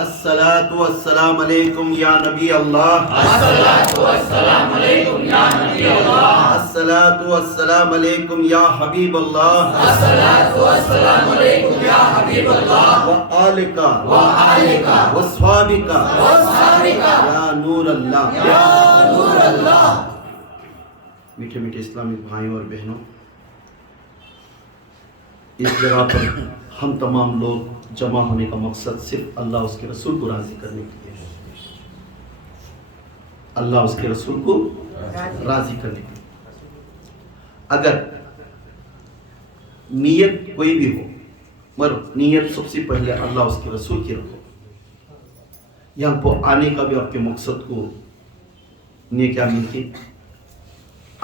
الصلاۃ والسلام علیکم یا نبی اللہ، الصلاۃ والسلام علیکم یا نبی اللہ، الصلاۃ والسلام علیکم یا حبیب اللہ، الصلاۃ والسلام علیکم یا حبیب اللہ، وآلک وآلک وصحابک وصحابک یا نور اللہ۔ یا نور اللہ۔ میٹھے میٹھے اسلامی بھائیوں اور بہنوں، اس جگہ پر ہم تمام لوگ جمع ہونے کا مقصد صرف اللہ اس کے رسول کو راضی کرنے کے لیے ہے۔ اللہ اس کے رسول کو راضی کرنے کے لیے۔ اگر نیت کوئی بھی ہو مگر نیت سب سے پہلے اللہ اس کے رسول کی رکھو۔ یہاں کو آنے کا بھی آپ کے مقصد کو کیا ملتی،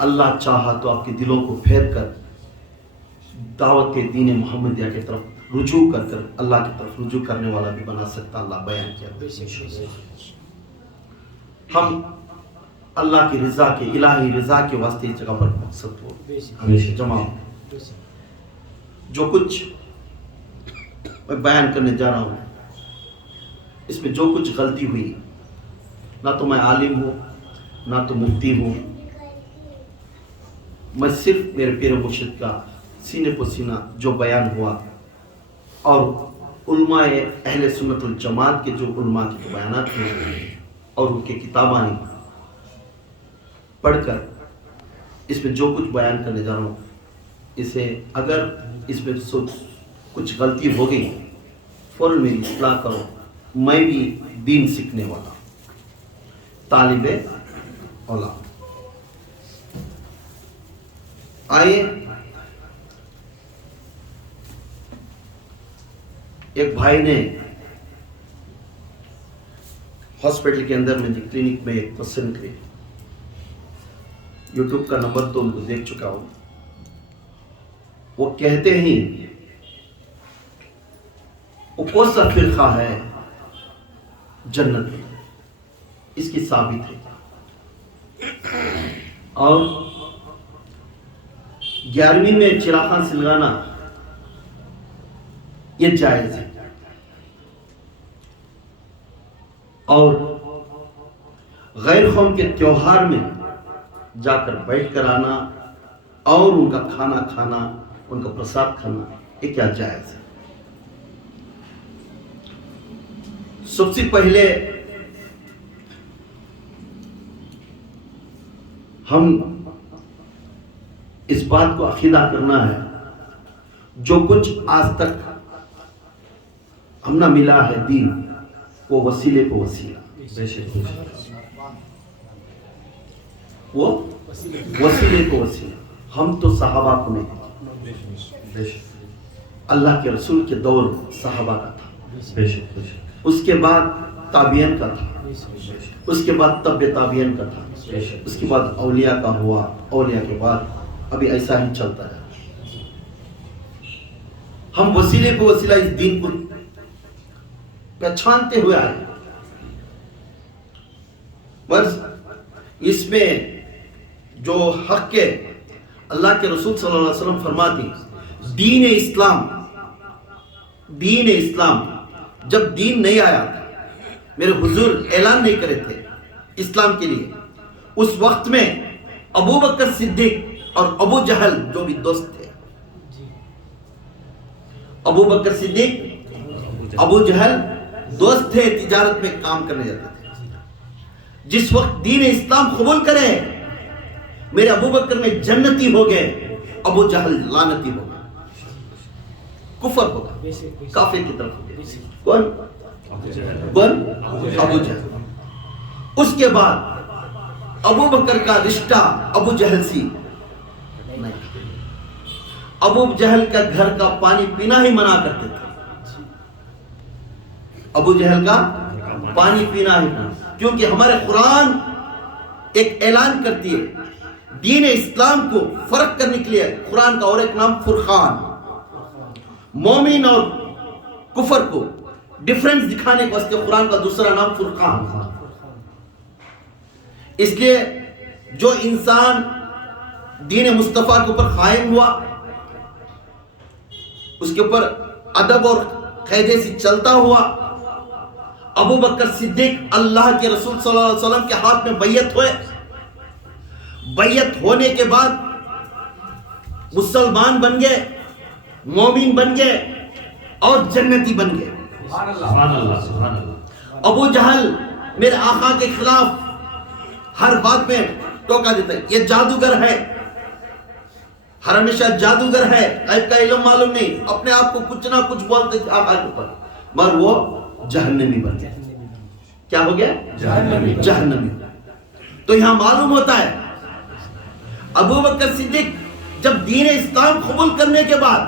اللہ چاہا تو آپ کے دلوں کو پھیر کر دعوت کے دین محمدیہ کی طرف رجوع کر اللہ کی طرف رجوع کرنے والا بھی بنا سکتا۔ اللہ بیان کیا ہم اللہ کی رضا کے الہی رضا کے واسطے اس جگہ پر مقصد ہو ہمیشہ جمع ہو۔ جو کچھ میں بیان کرنے جا رہا ہوں اس میں جو کچھ غلطی ہوئی، نہ تو میں عالم ہوں نہ تو مفتی ہوں، میں صرف میرے پیر و مرشد کا سینے پہ سینہ جو بیان ہوا اور علماء اہل سنت الجماعت کے جو علماء کے جو بیانات ہیں اور ان کے کتابیں پڑھ کر اس میں جو کچھ بیان کرنے جا رہا ہوں، اسے اگر اس میں کچھ غلطی ہو گئی فوراً میری اصلاح کرو۔ میں بھی دین سیکھنے والا طالب علم۔ آئیے ایک بھائی نے ہاسپٹل کے اندر میں کلینک میں ایک کوسچن کری، یوٹیوب کا نمبر تو ان کو دیکھ چکا ہوں۔ وہ کہتے ہیں وہ کون سا فرقہ ہے جنت میں، اس کی ثابت ہے، اور 11ویں میں چراغاں سلگانا یہ جائز ہے، اور غیر قوم کے تیوہار میں جا کر بیٹھ کر آنا اور ان کا کھانا کھانا، ان کا پرساد کھانا، یہ کیا جائز ہے؟ سب سے پہلے ہم اس بات کو عقیدہ کرنا ہے، جو کچھ آج تک ہم نہ ملا ہے دین، وہ وسیلے کو وسیلہ، وہ وسیلے کو وسیلہ۔ ہم تو صحابہ کو نہیں، اللہ کے رسول کے دور صحابہ کا تھا، اس کے بعد تابعین کا تھا، اس کے بعد تبع تابعین کا تھا، اس کے بعد اولیاء کا ہوا، اولیاء کے بعد ابھی ایسا ہی چلتا ہے۔ ہم وسیلے کو وسیلہ اس دین کو پہچانتے ہوئے آئے، بس اس میں جو حق کے اللہ کے رسول صلی اللہ علیہ وسلم فرماتے دین اسلام جب دین نہیں آیا، میرے حضور اعلان نہیں کرے تھے اسلام کے لیے، اس وقت میں ابو بکر صدیق اور ابو جہل جو بھی دوست تھے، ابو بکر صدیق ابو جہل دوست تھے، تجارت میں کام کرنے جاتے تھے۔ جس وقت دین اسلام قبول کرے میرے ابو بکر میں جنتی ہو گئے، ابو جہل لعنتی ہو گئے، کفر ہوگا، کافر کی طرف ہو گئے۔ کون؟ ابو جہل۔ اس کے بعد ابو بکر کا رشتہ ابو جہل سی نہیں، ابو جہل کا گھر کا پانی پینا ہی منع کرتے تھے، ابو جہل کا پانی پینا ہی منع، کیونکہ ہمارے قرآن ایک اعلان کرتی ہے دین اسلام کو فرق کرنے کے لیے، قرآن کا اور ایک نام فرقان، مومن اور کفر کو ڈیفرنس دکھانے کے واسطے قرآن کا دوسرا نام فرقان۔ اس لیے جو انسان دین مصطفیٰ کے اوپر قائم ہوا، اس کے اوپر ادب اور قاعدے سے چلتا ہوا ابو بکر صدیق اللہ کے رسول صلی اللہ علیہ وسلم کے ہاتھ میں بیعت ہوئے. بیعت ہونے کے بعد مسلمان بن گئے, مومن بن گئے اور جنتی بن گئے. سبحان اللہ سبحان اللہ. ابو جہل میرے آقا کے خلاف ہر بات میں ٹوکا دیتا ہے, یہ جادوگر ہے, ہر ہمیشہ جادوگر ہے, غیب کا علم معلوم نہیں, اپنے آپ کو کچھ نہ کچھ بولتے تھے آقا کے اوپر, مگر وہ جہنمی بن گیا. کیا ہو گیا؟ جہنمی. تو یہاں معلوم ہوتا ہے ابو بکر صدیق جب دین اسلام قبول کرنے کے بعد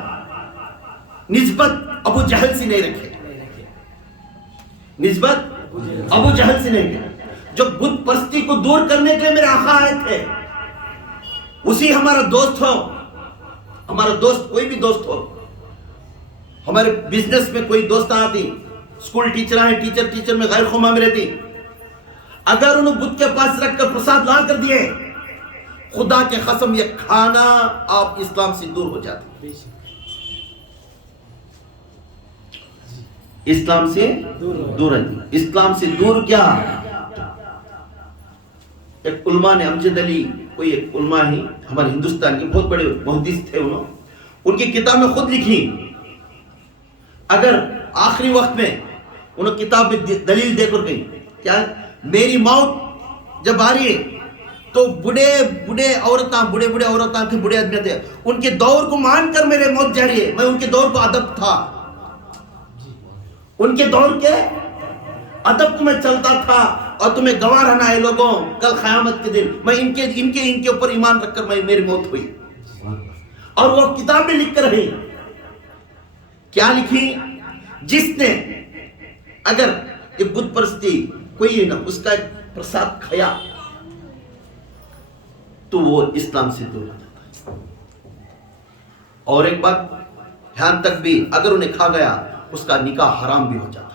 نسبت ابو جہل سے نہیں رکھے, نسبت ابو جہل سے نہیں رکھے. جو بت پرستی کو دور کرنے کے لیے میرے آقا آئے تھے, اسی ہمارا دوست ہو, ہمارا دوست کوئی بھی دوست ہو, ہمارے بزنس میں کوئی دوست آتی, اسکول ٹیچر آئے, ٹیچر میں غیر خما میں رہتی, اگر انہوں بت کے پاس رکھ کر پرساد لا کر دیے, خدا کے قسم یہ کھانا آپ اسلام سے دور ہو جاتے. اسلام سے دور ہے. اسلام سے دور کیا؟ ایک علماء نے, امجد علی کوئی ایک علماء ہی ہمارے ہندوستان کے بہت بڑے محدث تھے, ان کی کتاب میں خود لکھی, اگر آخری وقت میں انہوں کتاب میں دلیل دے کر گئی کیا, میری موت جب آ رہی ہے تو بڑے عورتاں تھے, بڑے آدمی تھے, ان کے دور کو مان کر میرے موت جا رہی ہے. میں ان کے دور کو ادب تھا, ان کے دور کے ادب کو میں چلتا تھا, اور تمہیں گواہ رہنا ہے لوگوں, کل قیامت کے دن میں ان کے اوپر ایمان رکھ کر میری موت ہوئی. اور وہ کتاب میں لکھ کر رہی, کیا لکھی, جس نے اگر ایک بت پرستی کوئی نہ اس کا پرساد کھایا تو وہ اسلام سے دور ہو جاتا ہے. اور ایک بات دھیان تک بھی, اگر انہیں کھا گیا اس کا نکاح حرام بھی ہو جاتا ہے.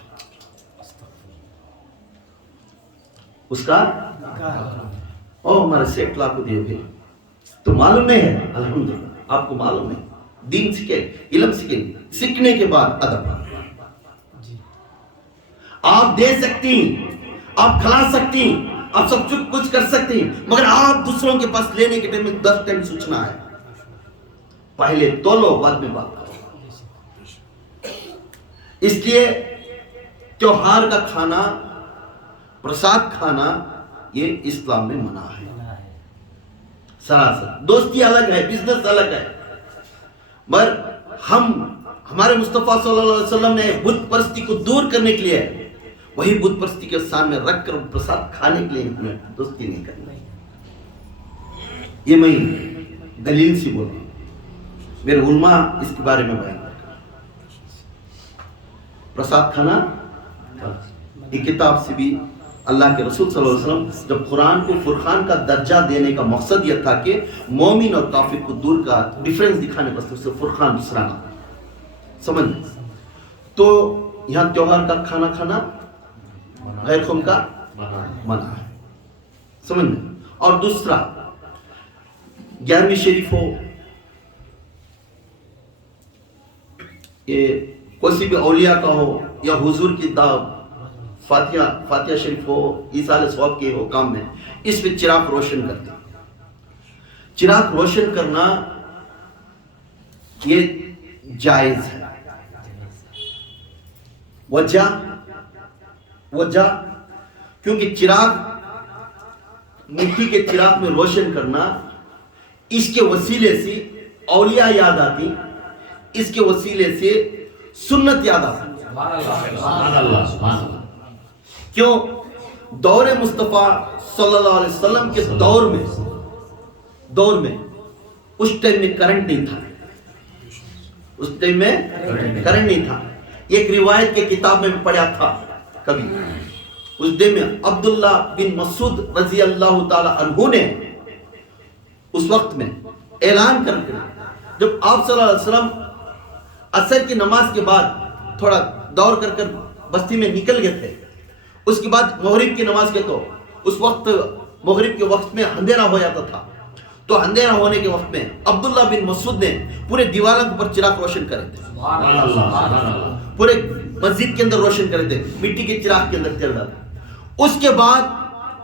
اس کا ہمارے سیٹ لاکھ دیے ہوئے تو معلوم نہیں ہے. الحمدللہ آپ کو معلوم ہے, دین سیکھے, علم سیکھے, سیکھنے کے بعد ادب آپ دے سکتی, آپ کھلا سکتی, آپ سب کچھ کر سکتی, مگر آپ دوسروں کے پاس لینے کے ٹائم میں 10 ٹائم سوچنا ہے. پہلے تولو بعد میں بات کرو. اس لیے تیوہار کا کھانا, پرساد کھانا, یہ اسلام میں منع ہے. سراسر دوستی الگ ہے, بزنس الگ ہے, مگر ہمارے مصطفیٰ صلی اللہ علیہ وسلم نے بت پرستی کو دور کرنے کے لیے وہی بت پرستی کے سامنے رکھ کر پرساد کھانے کے لیے ہمیں دوستی نہیں کرنی. یہ میں دلیل سے بول رہا ہوں, میرے علماء اس کے بارے میں بیان کرتے ہیں. پرساد کھانا یہ کتاب سے بھی اللہ کے رسول صلی اللہ علیہ وسلم جب قرآن کو فرقان کا درجہ دینے کا مقصد یہ تھا کہ مومن اور کافر کو دور کا ڈیفرنس دکھانے پر سے فرقان بسرانا سمجھ. تو یہاں تیوہار کا کھانا کھانا غیر قوم کا منع ہے, سمجھ. اور دوسرا 11ویں شریف ہو, یہ کوئی بھی اولیاء کا ہو یا حضور کی فاتحہ شریف ہو, ایصال ثواب کے ہو کام میں, اس پہ چراغ روشن کرتے. چراغ روشن کرنا یہ جائز ہے. وجہ کیونکہ چراغ, مٹی کے چراغ میں روشن کرنا, اس کے وسیلے سے اولیاء یاد آتی, اس کے وسیلے سے سنت یاد آتی. سبحان اللہ سبحان اللہ. کیوں؟ دور مصطفیٰ صلی اللہ علیہ وسلم کے دور میں اس ٹائم میں کرنٹ نہیں تھا, اس ٹائم میں کرنٹ نہیں تھا. ایک روایت کے کتاب میں پڑھا تھا کبھی, اس دن میں عبداللہ بن مسعود رضی اللہ تعالی عنہ نے اس وقت میں اعلان کر کے, جب آپ صلی اللہ علیہ وسلم عصر کی نماز کے بعد تھوڑا دور کر بستی میں نکل گئے تھے, اس کے بعد مغرب کی نماز کے, تو اس وقت مغرب کے وقت میں اندھیرا ہو جاتا تھا. تو اندھیرا ہونے کے وقت میں عبداللہ بن مسعود نے پورے دیواروں پر چراغ روشن کرے تھے, پورے مسجد کے اندر روشن کرتے تھے، مٹی کے چراغ کے اندر جل رہا تھا۔ اس کے بعد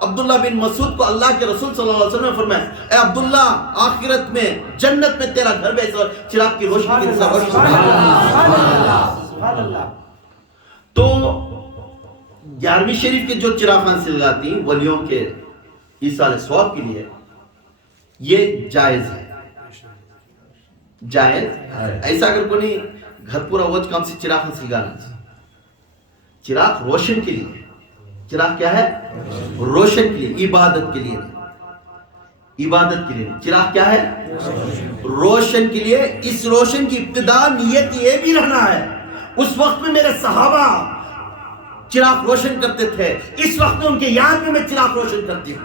عبداللہ بن مسعود کو اللہ کے رسول صلی اللہ علیہ وسلم نے فرمایا، اے عبداللہ، آخرت میں جنت میں تیرا گھر بھی ایسا چراغ کی روشنی کے ساتھ روشن ہوگا۔ تو 11ویں شریف کے جو چراغاں سلگاتی ولیوں کے ایصال ثواب کے لیے، یہ جائز ہے، جائز ہے۔ ایسا اگر کوئی گھر پورا وجہ کام سے چراغ سلگانا چاہیے، چراغ روشن کے لیے، چراغ کیا ہے؟ روشن کے لیے، عبادت کے لیے نہیں، عبادت کے لیے نہیں۔ چراغ کیا ہے؟ روشن کے لیے۔ اس روشن کی ابتدا نیت یہ بھی رہنا ہے، اس وقت میں میرے صحابہ چراغ روشن کرتے تھے، اس وقت میں ان کے یاد میں چراغ روشن کرتی ہوں۔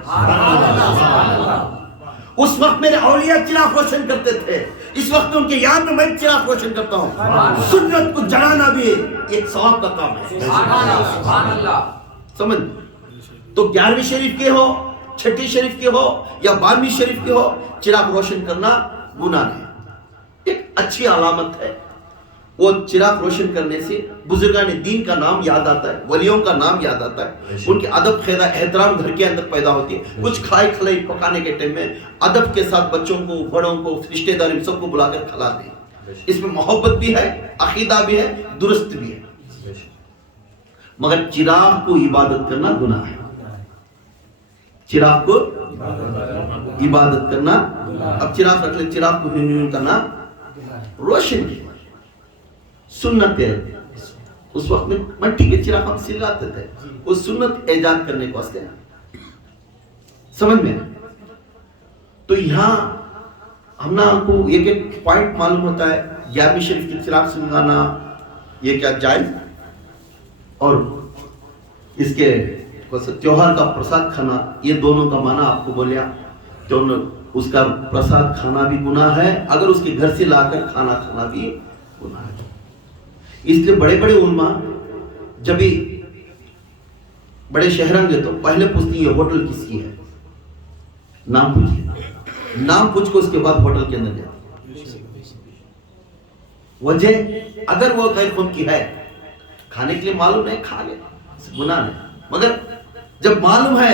اس وقت میرے اولیاء چراغ روشن کرتے تھے، اس وقت میں ان کے یاد میں چراغ روشن کرتا ہوں۔ سنت کو جلانا بھی ایک ثواب کا کام ہے، سمجھ؟ تو 11ویں شریف کے ہو، 6ٹی شریف کے ہو یا 12ویں شریف کے ہو، چراغ روشن کرنا گناہ نہیں، ایک اچھی علامت ہے۔ وہ چراغ روشن کرنے سے بزرگان دین کا نام یاد آتا ہے، ولیوں کا نام یاد آتا ہے، ان کے ادب خیدہ احترام گھر کے اندر پیدا ہوتی ہے۔ کچھ کھائی کھلائی پکانے کے ٹائم میں ادب کے ساتھ بچوں کو، بڑوں کو، رشتہ داروں سب کو بلا کر کھلاتے ہیں، اس میں محبت بھی ہے، عقیدہ بھی ہے، درست بھی ہے۔ مگر چراغ کو عبادت کرنا گناہ ہے، چراغ کو عبادت کرنا۔ اب چراغ رکھ لیں، چراغ کو کرنا روشن کی سنت ہے۔ اس وقت میں مٹی کے چراغ ہم سلگاتے تھے، وہ سنت ایجاد کرنے کو واسطے، سمجھ میں؟ تو یہاں ہم کو ایک ایک پوائنٹ معلوم ہوتا ہے، 11ویں شریف کی چراغ سلگانا یہ کیا جائز، اور اس کے تیوہار کا پرساد کھانا، یہ دونوں کا معنی آپ کو بولیا۔ تو اس کا پرساد کھانا بھی گناہ ہے، اگر اس کے گھر سے لا کر کھانا کھانا بھی گناہ ہے۔ اس لیے بڑے بڑے علماء جب بھی بڑے شہروں گے تو پہلے پوچھتے ہیں یہ ہوٹل کس کی ہے، نام پوچھیے، نام پوچھ کو اس کے بعد ہوٹل کے اندر جائے۔ وجہ اگر وہ غیر خود کی ہے، کھانے کے لیے معلوم ہے کھا لے، گناہ نہیں، مگر جب معلوم ہے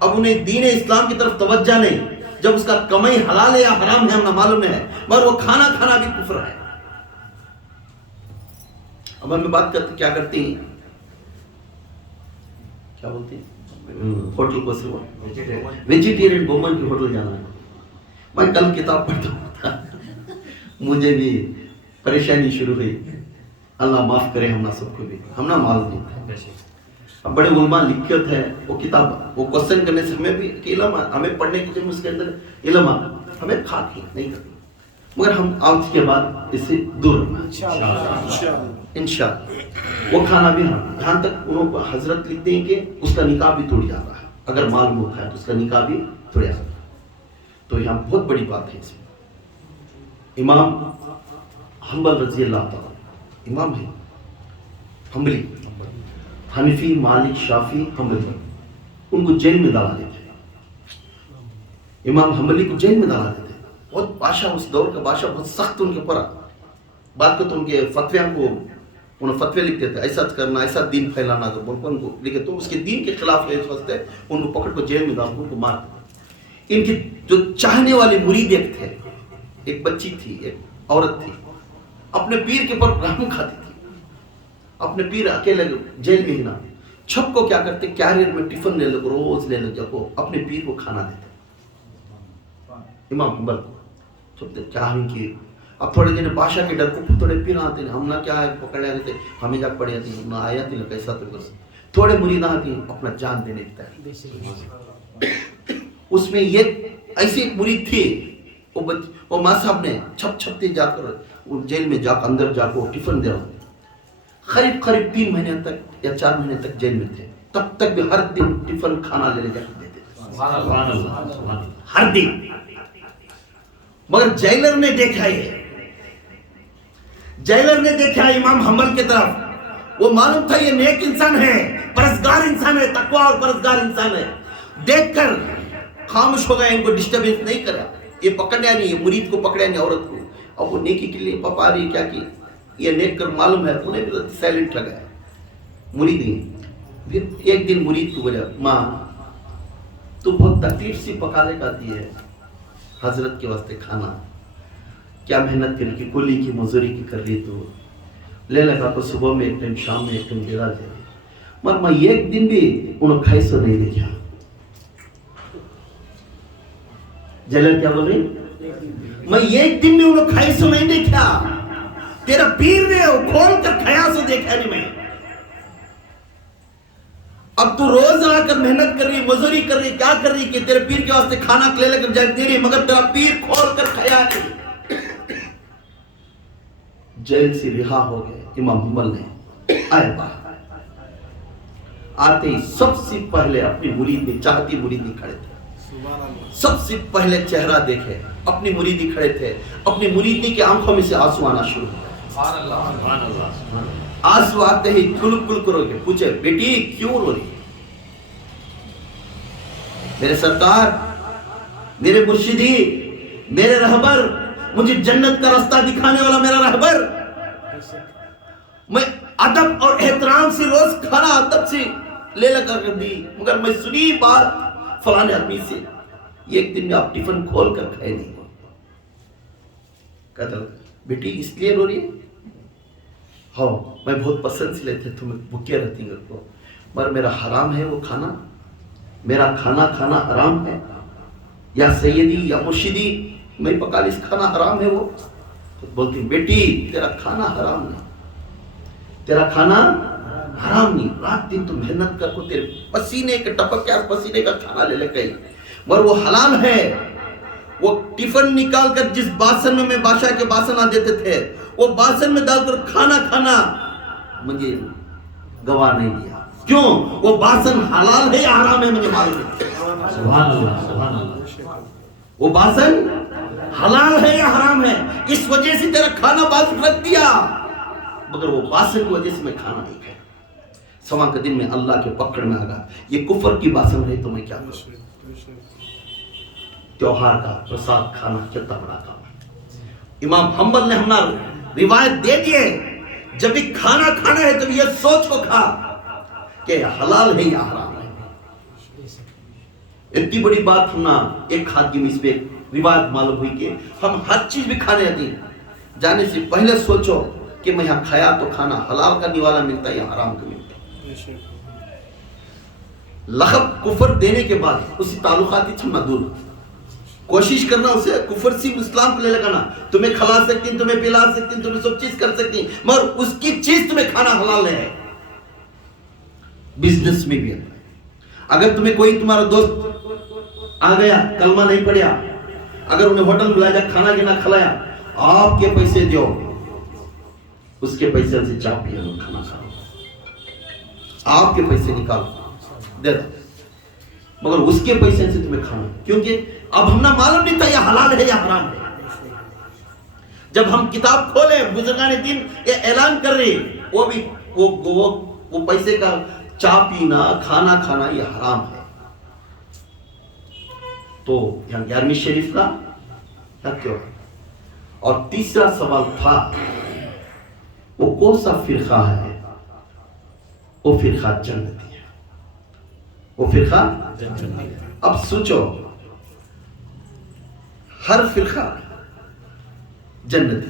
اب انہیں دین اسلام کی طرف توجہ نہیں، جب اس کا کمائی حلال ہے یا حرام ہے ہم نہ معلوم ہے، مگر وہ کھانا کھانا بھی کفر ہے۔ اب ہمیں بات کرتے کیا کرتے ہیں، کیا بولتے ہیں، ہوٹل کو صرف ویجیٹیرین وومن کی ہوٹل جانا ہے۔ میں کل کتاب پڑھتا ہوں، مجھے بھی پریشانی شروع ہوئی، اللہ معاف کرے ہم نہ سب کو بھی، ہم نہ معلوم نہیں تھا۔ اب بڑے علماء لکھے ہے وہ کتاب، وہ کوسچن کرنے سے ہمیں بھی علم، ہمیں پڑھنے کے لیے اس کے اندر علم آتا، ہمیں کھاتی نہیں کرتی، مگر ہم آج کے بعد اس سے دور رہنا انشاءاللہ۔ وہ کھانا بھی یہاں تک انہوں کو حضرت لکھتے ہیں کہ اس کا نکاح بھی توڑ جاتا ہے، اگر معلوم ہوتا ہے تو اس کا نکاح بھی توڑ جاتا ہے۔ تو یہاں بہت بڑی بات ہے اس میں۔ امام حنبل رضی اللہ تعالیٰ امام ہے، حنبلی، حنفی، مالک، شافی، حنبلی، ان کو جیل میں ڈالا دیتے ہیں۔ امام حنبلی کو جیل میں ڈالا دیتے ہیں، بہت بادشاہ، اس دور کا بادشاہ بہت سخت ان کے اوپر بات کو، تو ان کے فتویاں کو انہوں فتوے لکھتے تھے، ایسا کرنا، ایسا دین پھیلانا، اگر ان کو لکھے تو اس کے دین کے خلاف ہے، اس واسطے ان کو پکڑ کو جیل میں ڈال، ان کو مار۔ ان کی جو چاہنے والے مرید ایک تھے، ایک بچی تھی، ایک عورت تھی، اپنے پیر کے اوپر رحم کھاتی تھی، اپنے پیر اکیلے جیل میں ہی نہ، چھپ کو کیا کرتے، کیریئر میں ٹفن لے لو، روز لے لو، جب وہ اپنے پیر کو کھانا دیتے امام حنبل کو، چھپتے کیا ہم کی۔ اب تھوڑے دن بادشاہ کے ڈر کو تھوڑے پیر آتے ہیں، ہم نہ کیا ہے پکڑے آتے تھے، ہمیں جا پڑے آتے ہیں، نہ آیا تھی نہ کیسا تو بس تھوڑے مرید آتے ہیں اپنا جان دینے کی تیاری۔ اس میں یہ ایسی ایک مرید تھی، وہ ماں صاحب نے چھپ چھپتے جا کر جیل میں جا کر اندر جا کر ٹفن دے رہا، قریب 3 مہینے تک یا 4 مہینے تک جیل میں تھے، تب تک بھی ہر دن ٹفن کھانا لے جا کر دیتے تھے، ہر دن۔ مگر جیلر نے دیکھا، یہ جیلر نے دیکھا امام حنبل کی طرف، وہ معلوم تھا یہ نیک انسان ہے، پرہیزگار انسان ہے، تقوی اور پرہیزگار انسان ہے، دیکھ کر خاموش ہو گیا، ان کو ڈسٹربنس نہیں کرا، یہ پکڑنے نہیں، یہ مرید کو پکڑے نہیں، عورت کو، اب وہ نیکی کے لیے پپا رہی کیا کی، یہ دیکھ کر معلوم ہے انہیں بھی سائلنٹ لگا ہے، مرید نہیں. پھر ایک دن مرید کو بولا ماں تو بہت تکلیف سی پکانے کا دی ہے حضرت کے واسطے کھانا، کیا محنت کری کی کلی کی مزدوری کی کر لی تو لے لگا کو صبح میں ایک ٹائم شام میں ایک ٹائم دیرا جائے مگر میں ایک دن بھی انہوں کھائی سو نہیں دیکھا. جلال کیا بول رہی؟ میں ایک دن بھی انہوں کھائی سو نہیں دیکھا، تیرا پیر نے کھول کر کھایا سو دیکھا نہیں میں. اب تو روز آ کر محنت کر رہی، مزدوری کر رہی، کیا کر رہی کہ تیرے پیر کے واسطے کھانا لے کر جائے دے رہی مگر تیرا پیر کھول کر کھایا نہیں. جیل سے رہا ہو گئے امام حنبل نے آئے باہر، آتے ہی سب سے پہلے اپنی مریدی چاہتی مریدی کھڑے تھے، سب سے پہلے چہرہ دیکھے اپنی مریدی کھڑے تھے، اپنی مریدی کی آنکھوں میں سے آنسو آنا شروع ہو. آنسو آتے ہی کل کل کرو گے، پوچھے بیٹی کیوں رو رہی؟ میرے سرکار، میرے مرشدی، میرے رہبر، مجھے جنت کا راستہ دکھانے والا میرا رہبر، میں ادب اور احترام سے روز کھانا ادب سے لے لگا کر دی مگر میں سنی بات فلانے آدمی سے ایک دن میں آپ ٹفن کھول کر کھائے نہیں. کہتا بیٹی اس لیے رو رہی ہے؟ ہاں میں بہت پسند سے لیتے تمہیں بھوکے رہتی گھر کو مگر میرا حرام ہے وہ کھانا، میرا کھانا کھانا حرام ہے، یا سیدی یا مرشدی میں پکا لی کھانا حرام ہے. وہ بولتی بیٹی تیرا کھانا حرام نہیں، تیرا کھانا حرام نہیں، رات دن تو محنت کر کو تیرے پسینے کے ٹپک کے پسینے کا کھانا لے لے گئی مگر وہ حلال ہے. وہ ٹفن نکال کر جس باسن میں بادشاہ کے باسن آ دیتے تھے وہ باسن میں ڈال کر کھانا کھانا مجھے گواہ نہیں دیا. کیوں؟ وہ باسن حلال ہے یا حرام ہے مجھے معلوم ہے. سبحان اللہ سبحان اللہ. وہ باسن حلال ہے یا حرام ہے، اس وجہ سے تیرا کھانا باسن رکھ دیا مگر وہ باسن کی وجہ سے میں کھانا نہیں کھایا. سوا کے دن میں اللہ کے پکڑ میں آگا یہ کفر کی باسن ہے تو میں کیا کروں. تیوہار کا پرساد کھانا کتنا بڑا کام ہے. امام حنبل نے ہمارا روایت دے دیے جب بھی کھانا کھانا ہے تو یہ سوچ کو کھا کہ حلال ہے یا حرام ہے. اتنی بڑی بات ہمنا ایک ہاتھ کی اس پہ روایت معلوم ہوئی کہ ہم ہر چیز بھی کھانے آتی جانے سے پہلے سوچو کہ میں یہاں کھایا تو کھانا حلال کرنے والا ملتا ہے یا حرام کا ملتا ہے. لقب کفر دینے کے بعد اسی تعلقاتی چھمنا دور کوشش کرنا اسے کفر سے اسلام کو لے لگانا. تمہیں کھلا سکتی ہیں، تمہیں پلا سکتی ہیں، تمہیں سب چیز کر سکتی ہیں مگر اس کی چیز تمہیں کھانا حلال ہے. بزنس میں بھی اگر تمہیں کوئی تمہارا دوست آ گیا کلمہ نہیں پڑھیا، اگر انہیں ہوٹل بلایا جا کھانا کے نہ کھلایا، آپ کے پیسے دیو، اس کے پیسے سے چاپ پیا لو کھانا کھاؤ، آپ کے پیسے نکالو دے دو مگر اس کے پیسے سے تمہیں کھانا. کیونکہ اب ہم نہ معلوم نہیں تھا یہ حلال ہے یا حرام ہے. جب ہم کتاب کھولے بزرگان دین یہ اعلان کر رہے وہ بھی وہ پیسے کا چاہ پینا کھانا کھانا یہ حرام ہے. تو یہاں 11ویں شریف کا کیوں. اور تیسرا سوال تھا وہ کون سا فرقہ ہے؟ وہ فرقہ جنتی ہے. وہ فرقہ جنتی. اب سوچو ہر فرقہ جنتی،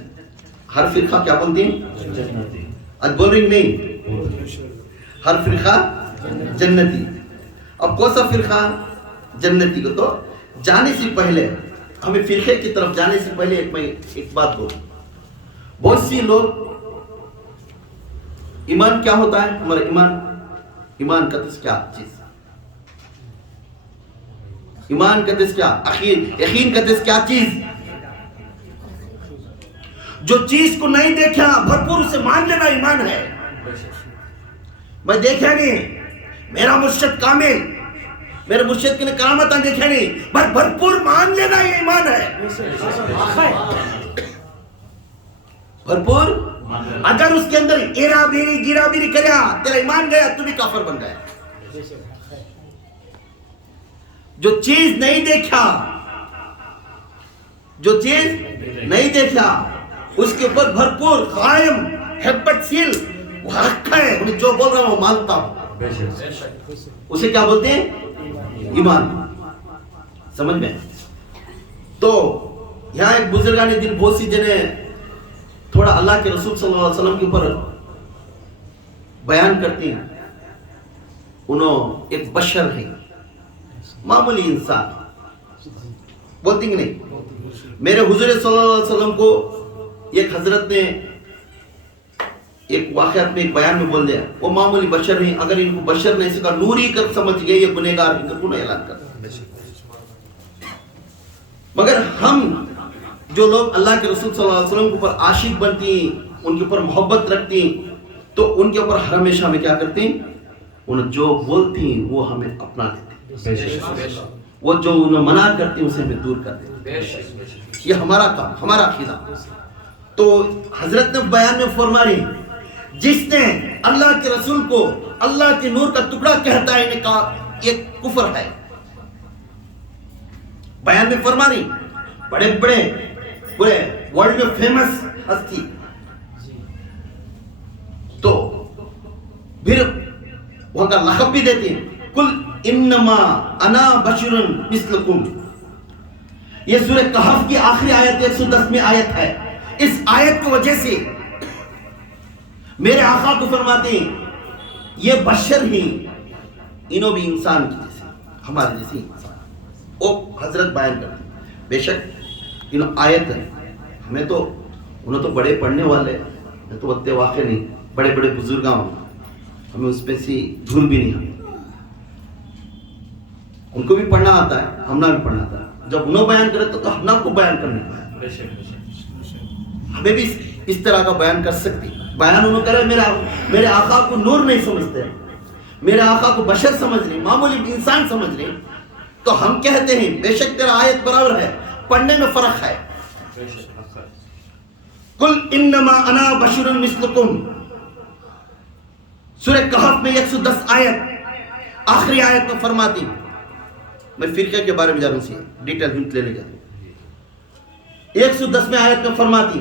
ہر فرقہ کیا بولتے ہیں؟ جنتی. آج بول رہی نہیں، ہر فرقہ جنتی. اب کون سا فرقہ جنتی کو؟ تو جانے سے پہلے ہمیں فرقے کی طرف جانے سے پہلے میں ایک بات بولوں. بہت سی لوگ ایمان کیا ہوتا ہے ہمارا ایمان کا کیا چیز، ایمان کا کیا یقین کا کیا چیز، جو چیز کو نہیں دیکھا بھرپور اسے مان لینا ایمان ہے. میں دیکھا نہیں میرا مرشد کامل، میرے مرشد کی کرامت دیکھا نہیں پر بھرپور مان لینا یہ ایمان ہے. بھرپور اگر اس کے اندر ایرا بیری گیرا بیری کریا تیرا ایمان گیا تو بھی کافر بن گیا. جو چیز نہیں دیکھا اس کے اوپر بھرپور قائم حبت سیل وہ حق ہے، انہیں جو بول رہا ہوں وہ مانتا ہوں، اسے کیا بولتے ہیں؟ ایمان۔ سمجھ میں؟ تو یہاں ایک بزرگان دین بہت سی جنہیں تھوڑا اللہ کے رسول صلی اللہ علیہ وسلم کے اوپر بیان کرتے ہیں، انہوں ایک بشر ہے، معمولی انسان، بولتی کہ نہیں؟ میرے حضور صلی اللہ علیہ وسلم کو ایک حضرت نے ایک واقعات میں ایک بیان میں بول دیا، وہ معمولی بشر ہیں، اگر ان کو بشر نے اس کا نوری کر سمجھ گئے یہ گنہگار ان کو نہ اعلان کر۔ مگر ہم جو لوگ اللہ کے رسول صلی اللہ علیہ وسلم کے اوپر عاشق بنتی ہیں، ان کے اوپر محبت رکھتی ہیں، تو ان کے اوپر ہر ہمیشہ ہمیں کیا کرتے ہیں؟ انہیں جو بولتی ہیں وہ ہمیں اپنا لیتے ہیں، وہ جو انہیں منع کرتے ہیں اسے ہمیں دور کر دیتے ہیں۔ یہ ہمارا کام، ہمارا عقیدہ۔ تو حضرت نے بیان میں فرما رہی جس نے اللہ کے رسول کو اللہ کے نور کا ٹکڑا کہتا ہے، انہیں کہا یہ کفر ہے۔ بیان میں فرما رہی بڑے بڑے پورے ورلڈ میں فیمس ہستی، تو پھر وہاں کا لقب بھی دیتے ہیں، کل انما انا بشر مثلکم۔ یہ سورہ کہف کی آخری آیت 110 میں آیت ہے۔ اس آیت کی وجہ سے میرے آقا کو فرماتے ہیں یہ بشر ہی، انہوں بھی انسان کی جیسے، ہمارے جیسے انسان۔ وہ حضرت بیان کرتے ہیں بے شک انہوں آیت ہے، ہمیں تو انہوں تو بڑے پڑھنے والے، ہمیں تو اتنے واقع نہیں، بڑے بڑے بزرگاں ہمیں اس پہ سی دھول بھی نہیں، ان کو بھی پڑھنا آتا ہے، ہم نہ بھی پڑھنا آتا ہے۔ جب انہوں بیان کرے تو ہم نہ کو بیان کرنے کا، ہمیں بھی اس طرح کا بیان کر سکتی۔ بیان انہوں کرے میرے آقا کو نور نہیں سمجھتے، میرے آقا کو بشر سمجھ رہے، معمولی انسان سمجھ رہے، تو ہم کہتے ہیں بے شک تیرا آیت برابر ہے، پڑھنے میں فرق ہے۔ قل انما انا بشر مثلکم، سورہ کہف میں 110 آیت آخری آیت میں فرماتی، میں فرقے کے بارے میں جا رہا ہوں، ڈیٹیل ہنٹ لینے جا رہا ہوں۔ 110 میں آیت میں فرماتی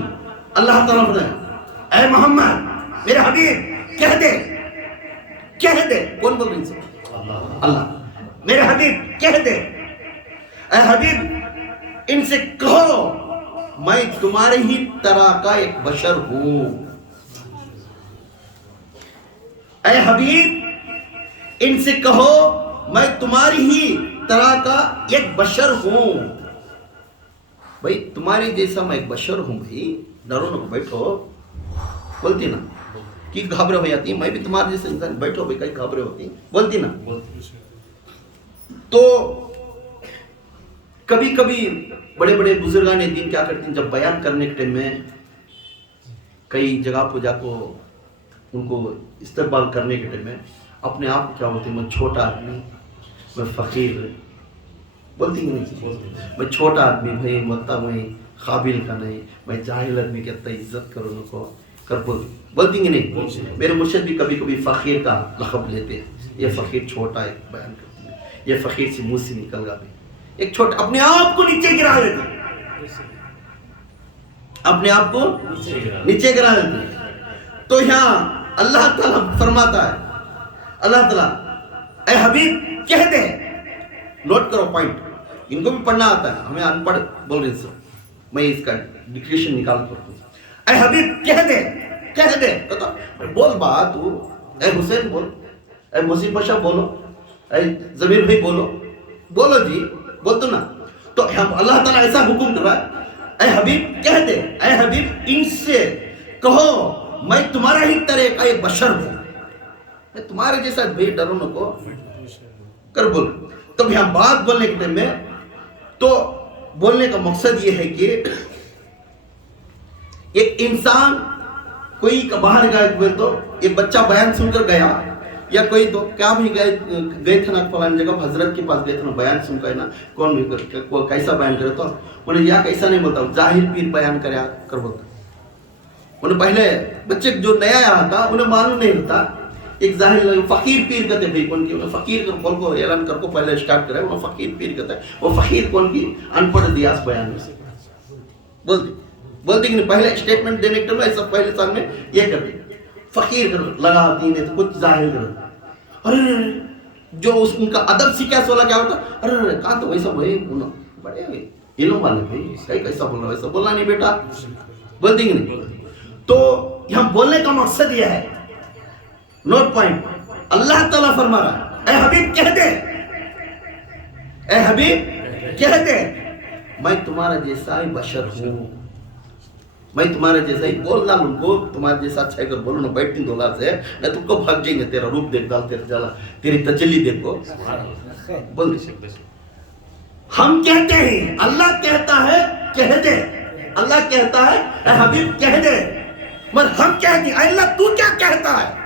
اللہ تعالیٰ فرماتا اے محمد میرے حبیب کہہ دے، کون بول رہی ان سے؟ اللہ۔ میرے حبیب کہہ دے، اے حبیب ان سے کہو میں تمہارے ہی طرح کا ایک بشر ہوں۔ اے حبیب ان سے کہو میں تمہاری ہی طرح کا ایک بشر ہوں۔ بھائی تمہاری جیسا میں ایک بشر ہوں، بھائی ڈرو نہ، بیٹھو، بولتی نا کہ گھبرے ہو جاتی، میں بھی تمہارے جیسے انسان، بیٹھو بھائی، کئی گھبرے ہوتی، بولتی نا۔ تو کبھی کبھی بڑے بڑے بزرگان دین کیا کرتے ہیں، جب بیان کرنے کے ٹائم میں کئی جگہ پہ جا کو ان کو استقبال کرنے کے ٹائم میں اپنے آپ کو کیا ہوتے ہیں، میں چھوٹا آدمی، میں فقیر، بولتی نہیں، میں چھوٹا آدمی بھائی، مطلب میں قابل کا نہیں، میں جاہل آدمی کہتا عزت کرو ان کو کر بولتی نہیں۔ میرے مرشد بھی کبھی کبھی فقیر کا لقب لیتے ہیں، یہ فقیر چھوٹا ہے، بیان کرتے ہیں، یہ فقیر سے منہ سے نکل گا بھی ایک چھوٹا، اپنے آپ کو نیچے گرا لیتے ہیں، اپنے آپ کو نیچے گرا لیتے ہیں۔ تو یہاں اللہ تعالیٰ فرماتا ہے، اللہ تعالیٰ اے حبیب کہہ دے، نوٹ کرو پوائنٹ، ان کو بھی پڑھنا آتا ہے، ہمیں ان پڑھ بول رہے ہیں، میں اس کا ڈکریشن نکال کر دوں۔ اے حبیب کہہ دے، بول بات، اے حسین بول، اے محسن پاشا بولو، اے ضمیر بھائی بولو جی، بول دو نا۔ تو اللہ تعالیٰ ایسا حکم کر رہا ہے، اے حبیب کہہ دے، اے حبیب ان سے کہو میں تمہارا ہی طرح کا ایک بشر ہوں، میں تمہارے جیسا بے ڈرونوں کو کر بول۔ تو یہاں بات بولنے کے ٹائم میں تو بولنے کا مقصد یہ ہے کہ ایک انسان کوئی باہر گئے تو ایک بچہ بیان سن کر گیا، یا کوئی تو کیا بھی گئے تھے نا فلان جگہ حضرت کے پاس گئے تھے نا، بیان سن کر نا کون بھی کیسا بیان کرے، تو انہیں یا کیسا نہیں بولتا، ظاہر پیر بیان کریا کر بولتا۔ انہیں پہلے بچے جو نیا آیا تھا انہیں معلوم نہیں ہوتا، ایک ظاہر فقیر پیر کہتے ہیں، کون کی فقیر کون کو اعلان کر کو پہلے اسٹارٹ کرے، فقیر پیر کہتا ہے، وہ فقیر کون کی ان پڑھ دیاس بیان میں سے بولتے بولتے کہ نہیں پہلے اسٹیٹمنٹ دینے کے ٹائم ایسا پہلے سال میں یہ کر دیں فقیر لگا دینے تو کچھ ظاہر کر ارے جو اس ان کا ادب سیکھا سولا کیا ہوتا ارے کہاں تو ویسا بھائی بڑے علم والے بھائی کئی کیسا بولنا ویسا بولنا نہیں بیٹا بولتے کہ نہیں. تو یہاں بولنے کا مقصد یہ ہے نوٹ پوائنٹ اللہ تعالیٰ فرما رہا ہے اے حبیب کہہ دے اے حبیب کہہ دے میں تمہارا جیسا ہی بشر ہوں میں تمہارا جیسا ہی بولنا ان کو تمہارا جیسا اچھا کر بولو نا بیٹھیں دولار سے نہ تم کو بھاگ جائیں گے تیرا روپ دیکھ ڈال تیرا جالا تیری تجلی دیکھو بول ہم کہتے ہیں اللہ کہتا ہے کہہ دے اللہ کہتا ہے اے حبیب کہہ دے مگر ہم کہتے ہیں اے اللہ تو کیا کہتا ہے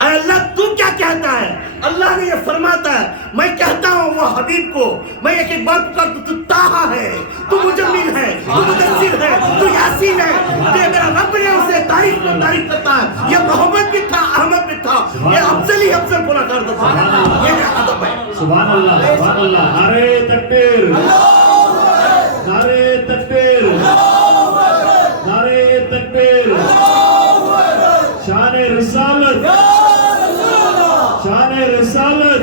اے اللہ تو کیا کہتا ہے اللہ نے یہ فرماتا ہے میں کہتا ہوں وہ حبیب کو میں ایک ایک بات پکار تو تاہا ہے تو مجمل ہے تو مدثر ہے تو یاسین ہے یہ میرا رب نے اسے تعریف میں تعریف کرتا ہے یہ محمد بھی تھا احمد بھی تھا یہ افضل ہی افضل پورا کرتا تھا یہ میرا ادب ہے سبحان اللہ نعرہ تکبیر نعرہ تکبیر نعرہ تکبیر شان رسالت شان رسالت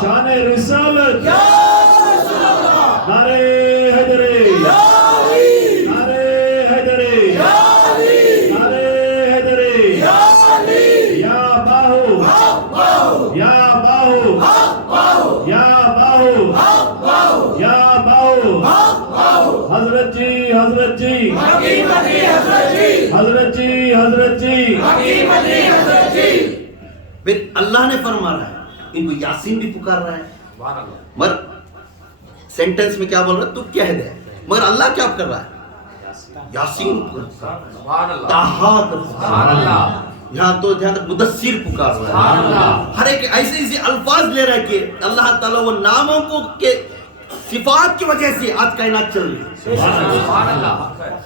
شان رسالت نعرہ حیدری نعرہ حیدری نعرہ حیدری یا باہو یا باہو یا باہو یا باہو حضرت جی حضرت جی حضرت جی حضرت جی پھر اللہ نے فرما رہا ہے ان کو یاسین بھی پکار رہا ہے مگر سینٹنس میں کیا بول رہا ہے تو کہہ دے مگر اللہ کیا کر رہا ہے یاسین تاہا کر رہا ہے یہاں تو جہاں تک مدثر پکار رہا ہے ہر ایک ایسے ایسے الفاظ لے رہا ہے کہ اللہ تعالیٰ وہ ناموں کو کے صفات کی وجہ سے آج کائنات چل رہی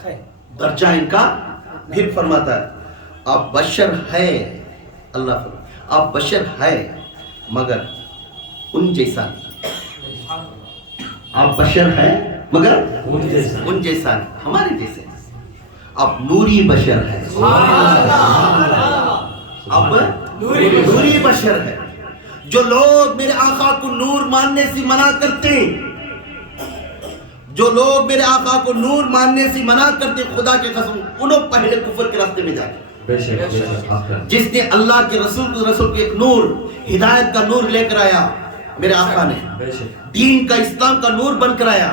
ہے درجہ ان کا پھر فرماتا ہے آپ بشر ہے اللہ فرماتا آپ بشر ہے مگر ان جیسا نہیں آپ بشر ہے مگر ان جیسا نہیں ہمارے جیسے آپ نوری بشر ہے آپ نوری بشر ہے جو لوگ میرے آقا کو نور ماننے سے منع کرتے ہیں جو لوگ میرے آقا کو نور ماننے سے منع کرتے ہیں خدا کے قسم انہوں پہلے کفر کے راستے میں جائے جس نے اللہ کے رسول کو ایک نور ہدایت کا نور لے کر آیا میرے آقا نے دین کا اسلام کا نور بن کر آیا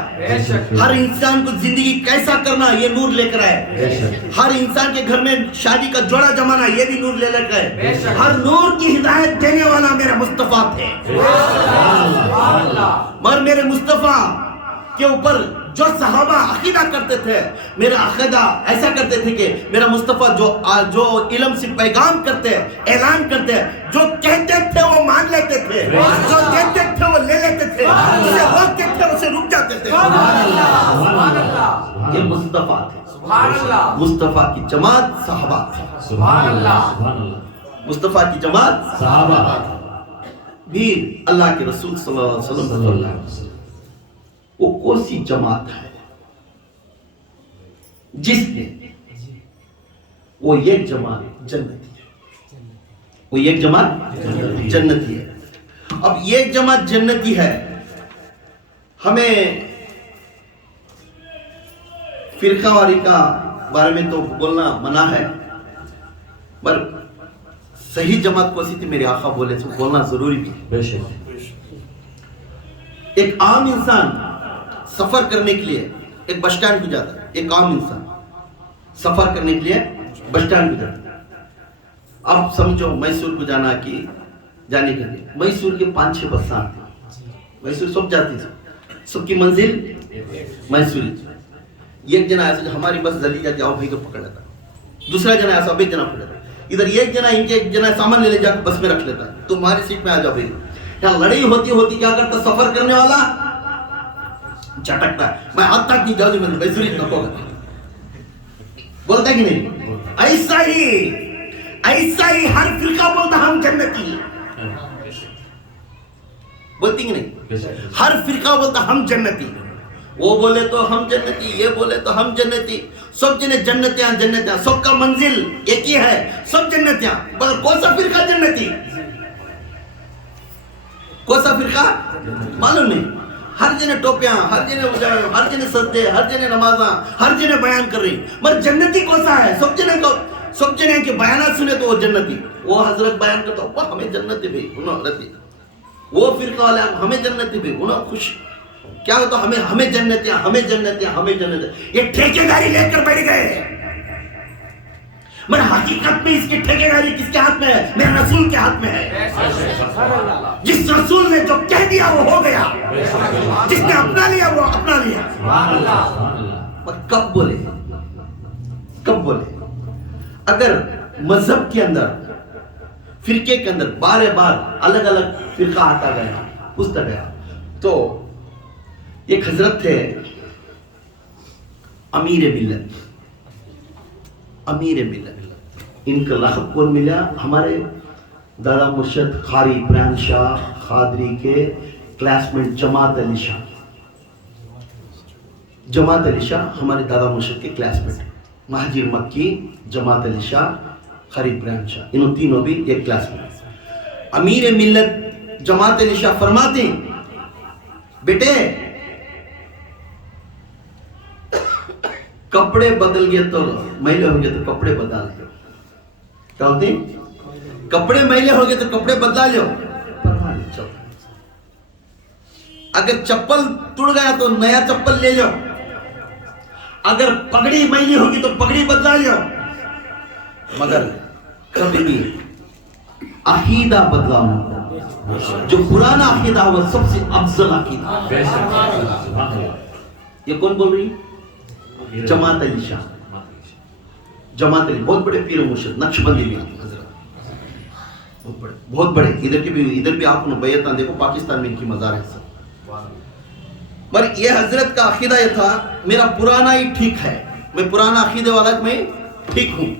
ہر انسان کو زندگی کیسا کرنا یہ نور لے کر آئے ہر انسان کے گھر میں شادی کا جوڑا جمانا یہ بھی نور لے کر آئے ہر نور کی ہدایت دینے والا میرا مصطفیٰ تھے مگر میرے مصطفیٰ کے اوپر جو صحابہ عقیدہ کرتے تھے میرا عقیدہ ایسا کرتے تھے کہ میرا مصطفیٰ جو علم سے پیغام کرتے اعلان کرتے جو کہتے تھے وہ مان لیتے تھے جو دیتے تھے وہ لے لیتے تھے اسے روکتے تھے اسے رک جاتے تھے یہ مصطفیٰ تھے مصطفیٰ کی جماعت صحابہ مصطفیٰ کی جماعت صحابہ بھی اللہ کے رسول صلی اللہ علیہ وسلم وہ کون سی جماعت ہے جس نے وہ ایک جماعت جنتی ہے وہ ایک جماعت جنتی ہے اب ایک جماعت جنتی ہے ہمیں فرقہ واری کا بارے میں تو بولنا منع ہے پر صحیح جماعت کو تھی میرے آقا بولے تو بولنا ضروری بھی ایک عام انسان سفر کرنے کے لیے ایک بس سٹینڈ پہ جاتا ہے ایک عام انسان سفر کرنے کے لیے بس سٹینڈ پہ جاتا ہے اب سمجھو میسور کو جانے کے لیے میسور کے 5-6 بساں تھے میسور سب جاتی تھی سب کی منزل میسور ایک جنا ایسا ہماری بس جلدی جاتی آؤ بھائی کو پکڑ لیتا دوسرا جنا ایسا ایک جنا پکڑ لیتا ادھر ایک جنا ان کے ایک جنا سامان لے جا کے بس میں رکھ لیتا ہے تمہاری سیٹ میں آ جاؤ بھائی یہاں لڑائی ہوتی کیا کرتا سفر کرنے والا جھٹکتا ہے میں حد تک نہیں جاؤں میں میسوری نہ ہوگا بولتا ہے کہ نہیں ایسا ہی ہر فرقہ بولتا ہم جنتی بولتی کہ نہیں ہر فرقہ بولتا ہم جنتی وہ بولے تو ہم جنتی، یہ بولے تو ہم جنتی، سب جنے جنتیاں جنتیاں، سب کا منزل ایک ہی ہے، سب جنتیاں، مگر کون سا فرقہ جنتی؟ کون سا فرقہ معلوم نہیں. ہر جنے ٹوپیاں، ہر جنے اجاڑ، ہر جنے سجدے، ہر جنے نمازاں، ہر جنے بیان کر رہی، مگر جنتی کون سا ہے؟ سب جنے کے بیانات سنے تو وہ جنتی. وہ حضرت بیان کرتا وہ ہمیں جنتی بھی انہوں رہتی، وہ فرقہ والے ہمیں جنتی بھی انہوں خوش. کیا ہوتا ہمیں جنتیاں، ہمیں جنتیاں، ہمیں جنتیاں. یہ ٹھیکے داری لے کر بیٹھ گئے. مگر حقیقت میں اس کی ٹھیکے داری کس کے ہاتھ میں ہے؟ میرے رسول کے ہاتھ میں ہے. جس رسول نے جو کہہ دیا وہ ہو گیا، جس نے اپنا لیا وہ اپنا لیا. اور کب بولے؟ کب بولے؟ اگر مذہب کے اندر، فرقے کے اندر بار بار الگ الگ فرقہ آتا گیا، پوچھتا گیا، تو ایک حضرت تھے امیر ملت. امیر ملت ان کا لقب کون ملا؟ ہمارے دادا مرشد قاری ابراہیم شاہ قادری کے کلاس میٹ جماعت علی شاہ. جماعت علی شاہ ہمارے دادا مرشد کے کلاس میٹ، مہاجر مکی، جماعت علی شاہ، قاری ابراہیم شاہ، انہوں تینوں بھی ایک کلاس میٹ. امیر ملت جماعت علی شاہ فرماتے ہیں، بیٹے کپڑے بدل گئے تو میلے ہو گئے تو کپڑے بدلا لو. کیا ہوتے ہیں؟ کپڑے میلے ہو گئے تو کپڑے بدلا لو. اگر چپل ٹوٹ گیا تو نیا چپل لے لو. اگر پگڑی میلی ہوگی تو پگڑی بدلا لو. مگر کبھی بھی عقیدہ بدلا مت. جو پرانا عقیدہ وہ سب سے افضل عقیدہ. یہ کون بول رہی؟ جماعت علی شاہ. جماعت علی بہت بڑے پیر و مرشد، نقشبندی میں حضرت بہت بڑے. ادھر بھی آپ نے بیعتاں دیکھو، پاکستان میں ان کی مزار ہے سب. پر یہ حضرت کا عقیدہ یہ تھا، میرا پرانا ہی ٹھیک ہے، میں پرانا عقیدے والا میں ٹھیک ہوں.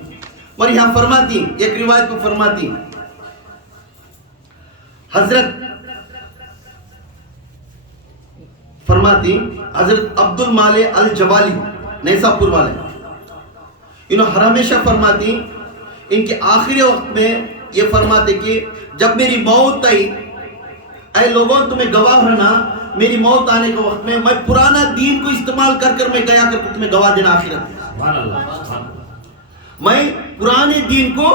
اور یہاں فرماتی، ایک روایت کو فرماتی، حضرت فرماتی، حضرت عبد المالک الجوالی نیساپور والے، انہوں ہمیشہ فرماتی، ان کے آخری وقت میں یہ فرماتے کہ جب میری موت آئی، اے لوگوں تمہیں گواہ رہنا، میری موت آنے کے وقت میں پرانا دین کو استعمال کر کر میں گیا کر تمہیں گواہ دینا آخرت. میں پرانے دین کو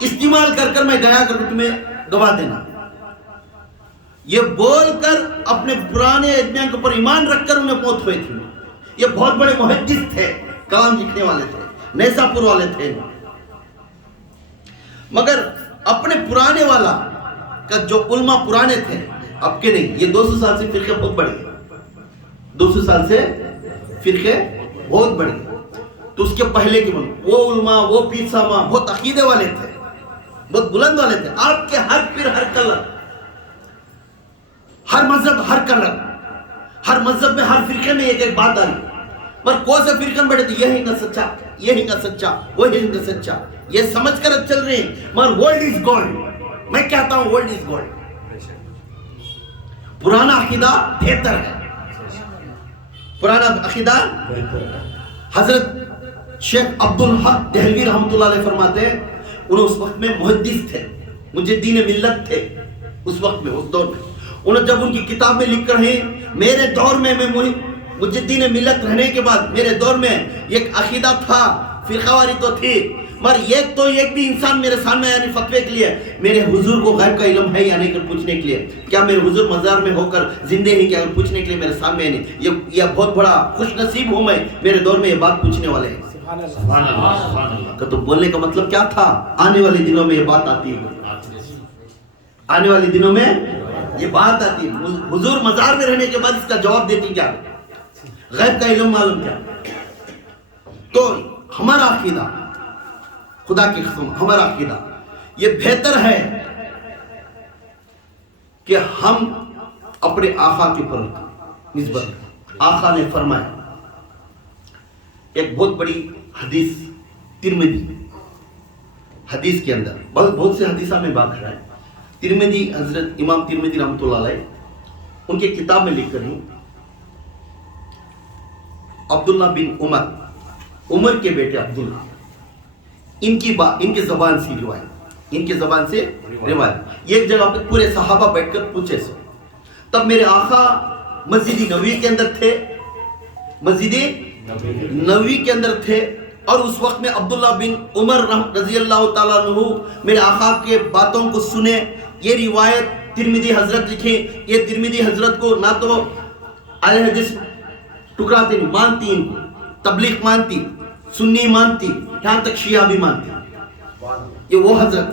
استعمال کر کر میں گیا کر تمہیں گواہ دینا. یہ بول کر اپنے پرانے ادیان کے اوپر ایمان رکھ کر انہیں موت ہوئی تھی. یہ بہت بڑے محدث تھے، کلام لکھنے والے تھے، نیساپور والے تھے. مگر اپنے پرانے والا کا جو علماء پرانے تھے، اب کے نہیں، یہ 200 سال سے فرقے بہت بڑے، 200 سال سے فرقے بہت بڑے. تو اس کے پہلے کے وہ علماء، وہ پیر صاحب بہت عقیدے والے تھے، بہت بلند والے تھے. آپ کے ہر پیر، ہر کلر، ہر مذہب، ہر کلر، ہر مذہب میں، ہر فرقے میں ایک ایک بات آ رہی. پر کون سے فرقے میں بیٹھے تھے، یہی کا سچا، یہی کا سچا، وہی کا سچا، یہ سمجھ کر چل رہے ہیں. مگر ورلڈ از گولڈ. میں کہتا ہوں ورلڈ از گولڈ. پرانا عقیدہ بہتر ہے، پرانا عقیدہ. حضرت شیخ عبد الحق دہلوی رحمۃ اللہ علیہ فرماتے ہیں، انہوں اس وقت میں محدث تھے، مجدین ملت تھے اس وقت میں، اس دور میں. انہوں جب ان کی کتاب میں لکھ کر ہیں، میرے دور میں مجدین ملت رہنے کے بعد میرے دور میں ایک عقیدہ تھا، فرقہ واری تو تھی، مگر ایک بھی انسان میرے سامنے یعنی فتوے کے لیے میرے حضور کو غیب کا علم ہے یا نہیں کر پوچھنے کے لیے، کیا میرے حضور مزار میں ہو کر زندہ ہیں کیا پوچھنے کے لیے میرے سامنے نہیں. یہ بہت بڑا خوش نصیب ہوں میں، میرے دور میں یہ بات پوچھنے والے ہیں. سبحان اللہ. تو بولنے کا مطلب کیا تھا؟ آنے والے دنوں میں یہ بات آتی ہے، آنے والے دنوں میں یہ بات آتی ہے. حضور مزار میں رہنے کے بعد اس کا جواب دیتی کیا؟ غیب کا علم معلوم کیا؟ تو ہمارا عقیدہ، خدا کی قسم ہمارا عقیدہ یہ بہتر ہے کہ ہم اپنے آقا کے پر نسبت. آقا نے فرمایا، ایک بہت بڑی حدیث ترمذی، حدیث کے اندر بہت سے حدیثہ میں بات کر رہا ہے. ترمذی، حضرت امام ترمذی رحمۃ اللہ علیہ ان کے کتاب میں لکھ کر ہوں، عبداللہ بن عمر کے بیٹے عبداللہ، ان کی زبان سے روایت، ایک جگہ پہ پورے صحابہ بیٹھ کر پوچھے سو، تب میرے آقا مسجد نبوی کے اندر تھے، مسجد نبوی کے اندر تھے، اور اس وقت میں عبداللہ بن عمر رضی اللہ تعالیٰ عنہ میرے آقا کے باتوں کو سنے. یہ روایت ترمذی حضرت لکھیں، یہ ترمذی حضرت کو نہ تو اہل حدیث ٹکراتے نہیں، مانتی، ان کو تبلیغ مانتی، سنی مانتی، یہاں تک شیعہ بھی مانتی. یہ وہ حضرت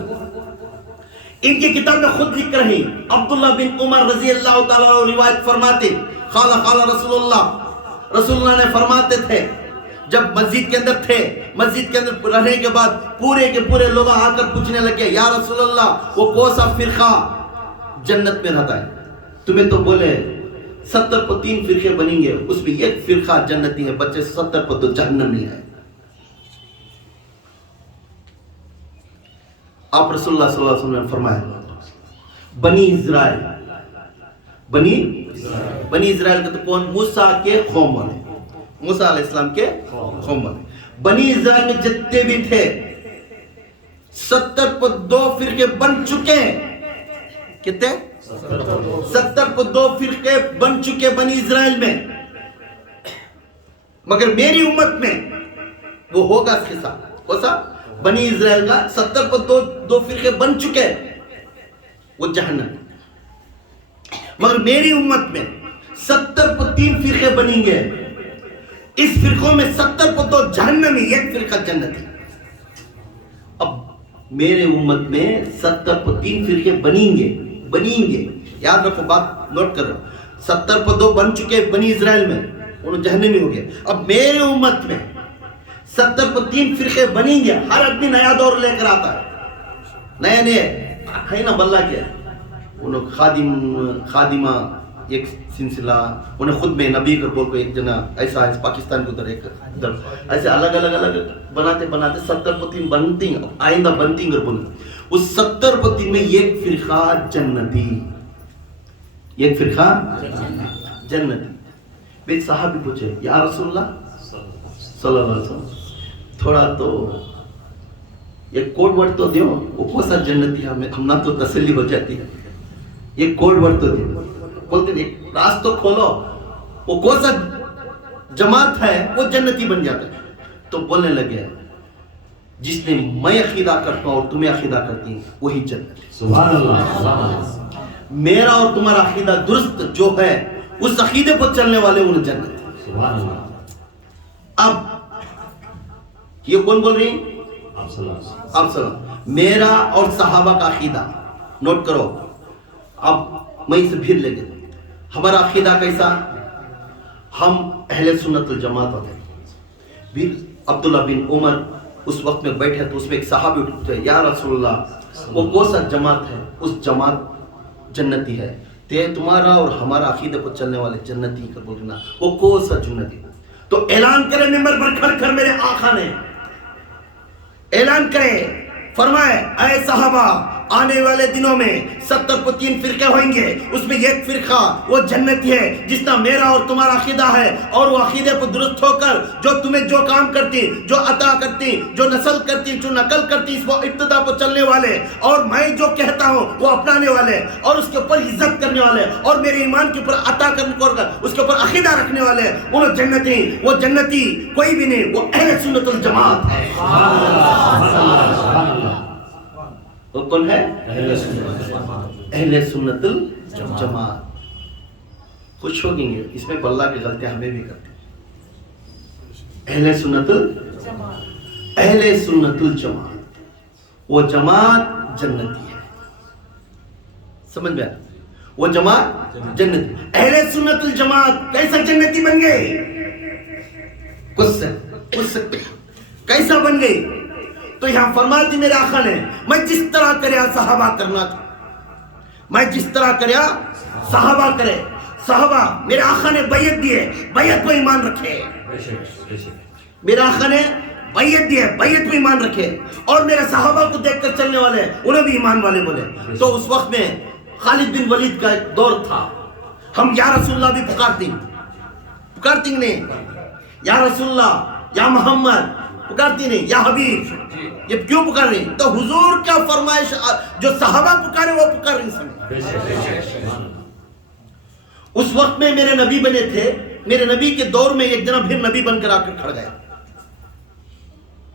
ان کی کتاب میں خود لکھ رہے ہیں. عبداللہ بن عمر رضی اللہ تعالیٰ عنہ روایت فرماتے، قال رسول اللہ نے فرماتے تھے، جب مسجد کے اندر تھے، مسجد کے اندر رہنے کے بعد پورے کے پورے لوگ آ کر پوچھنے لگے، یا رسول اللہ وہ کون سا فرقہ جنت میں رہتا ہے؟ تمہیں تو بولے 70 پر 3 فرقے بنیں گے، اس میں ایک فرقہ جنتی ہے، بچے 70 پر تو جہنمی ہے. آپ رسول اللہ صلی اللہ علیہ وسلم نے فرمایا، بنی اسرائیل کا تو کون؟ موسیٰ کے قوم والے، موسیٰ علیہ السلام کے قوم والے. بنی اسرائیل میں جتنے بھی تھے 70 پر 2 فرقے بن چکے. کتنے؟ 70 پر 2 فرقے بن چکے بنی اسرائیل میں. مگر میری امت میں وہ ہوگا قصہ، کوسا بنی اسرائیل کا 70 پر 2 فرقے بن چکے، وہ جہنم. مگر میری امت میں 70 پر 3 فرقے بنیں گے. اس فرقوں میں 70 پر 2 جہنمی، ایک فرقہ جنتی. اب میرے امت میں 70 پر 3 فرقے بنیں گے. یاد رکھو، بات نوٹ کر رہا ہوں. 70 پر 2 بن چکے بنی اسرائیل میں، انہوں جہنمی ہو گئے. اب میرے امت میں 70 پر 3 فرقے بنیں گے. ہر آدمی نیا دور لے کر آتا ہے، نئے ہے نا. بلّہ کیا انہوں خادمہ ایک سلسلہ، انہیں خود میں نبی کر بول کو ایک جنا ایسا ہے پاکستان کو ادھر ایسے الگ بناتے 70 پر 3 بنتی، آئندہ بنتی گر بولیں. اس 70 پر 3 میں ایک فرقہ جنتی، ایک فرقہ جنتی. ایک صحابی پوچھے، یا رسول اللہ صلی اللہ علیہ وسلم تھوڑا تو ایک کوڈ ورڈ تو دیو، وہ کون سا جنتی ہے، ہم نہ تو تسلی ہو جاتی ہے. ایک کوڈ ورڈ تو دیو. بولتے ایک راز تو کھولو، وہ کون سا جماعت ہے وہ جنتی بن جاتا ہے. تو بولنے لگے، جس نے میں عقیدہ کرتا ہوں اور تمہیں عقیدہ کرتی ہیں وہی جنت. سبحان اللہ. میرا اور تمہارا عقیدہ درست جو ہے، اس عقیدے پر چلنے والے انہیں جنت. سبحان اللہ. اب یہ کون بول رہی ہیں؟ آپ صلی اللہ. میرا اور صحابہ کا عقیدہ نوٹ کرو. اب میں اسے پھر لے گئے. ہمارا عقیدہ کیسا؟ ہم اہل سنت الجماعت ہوتے ہیں. پھر عبداللہ بن عمر اس وقت میں بیٹھے تو اس میں ایک صحابی اٹھتے، یا رسول اللہ وہ کون سا جماعت ہے؟ اس جماعت جنتی ہے. تے تمہارا اور ہمارا عقیدہ پر چلنے والے جنتی کر بولنا، وہ کون سا جنتی؟ تو اعلان کرے ممبر پر کھڑ کر میرے آقا نے اعلان کرے، فرمائے، اے صحابہ، آنے والے دنوں میں 70 پر 3 فرقے ہوئیں گے، اس میں ایک فرقہ وہ جنتی ہے جس طرح میرا اور تمہارا عقیدہ ہے، اور وہ عقیدے پر درست ہو کر جو تمہیں جو کام کرتی، جو عطا کرتی، جو نسل کرتی، جو نقل کرتی، اس وہ ابتدا پر چلنے والے، اور میں جو کہتا ہوں وہ اپنانے والے، اور اس کے اوپر عزت کرنے والے، اور میرے ایمان کے اوپر عطا کرنے کو اس کے اوپر عقیدہ رکھنے والے، انہوں جنتی. وہ جنتی کوئی بھی نہیں، وہ اہل سنت الجماعت ہے. وہ کون ہے؟ اہل سنت الجماعت. خوش ہو گئیں گے اس میں، اللہ کی غلطیاں ہمیں بھی کرتے ہیں. اہل سنت الجماعت، وہ جماعت جنتی ہے. سمجھ میں آیا؟ وہ جماعت جنتی. اہل سنت الجماعت کیسا جنتی بن گئی؟ کچھ کیسا بن گئی؟ تو یہاں فرماتی میرے آقا نے، میں جس طرح کریا صحابہ کرنا تھا، میں جس طرح کریا صحابہ کرے. صحابہ میرے آقا نے بیعت دیے، بیعت کو ایمان رکھے. میرے آقا نے بیعت دیے، بیعت کو ایمان رکھے، اور میرے صحابہ کو دیکھ کر چلنے والے انہیں بھی ایمان والے بولے. تو اس وقت میں خالد بن ولید کا ایک دور تھا. ہم یا رسول اللہ بھی پکارتے نہیں. یا رسول اللہ، یا محمد پکارتی نہیں، یا حبیب، یہ کیوں پکار رہی؟ تو حضور کا فرمائش جو صحابہ پکارے وہ پکار رہی سمجھ۔ اس وقت میں میرے نبی بنے تھے، میرے نبی کے دور میں ایک جنہ پھر نبی بن کر آ کر کھڑ گیا،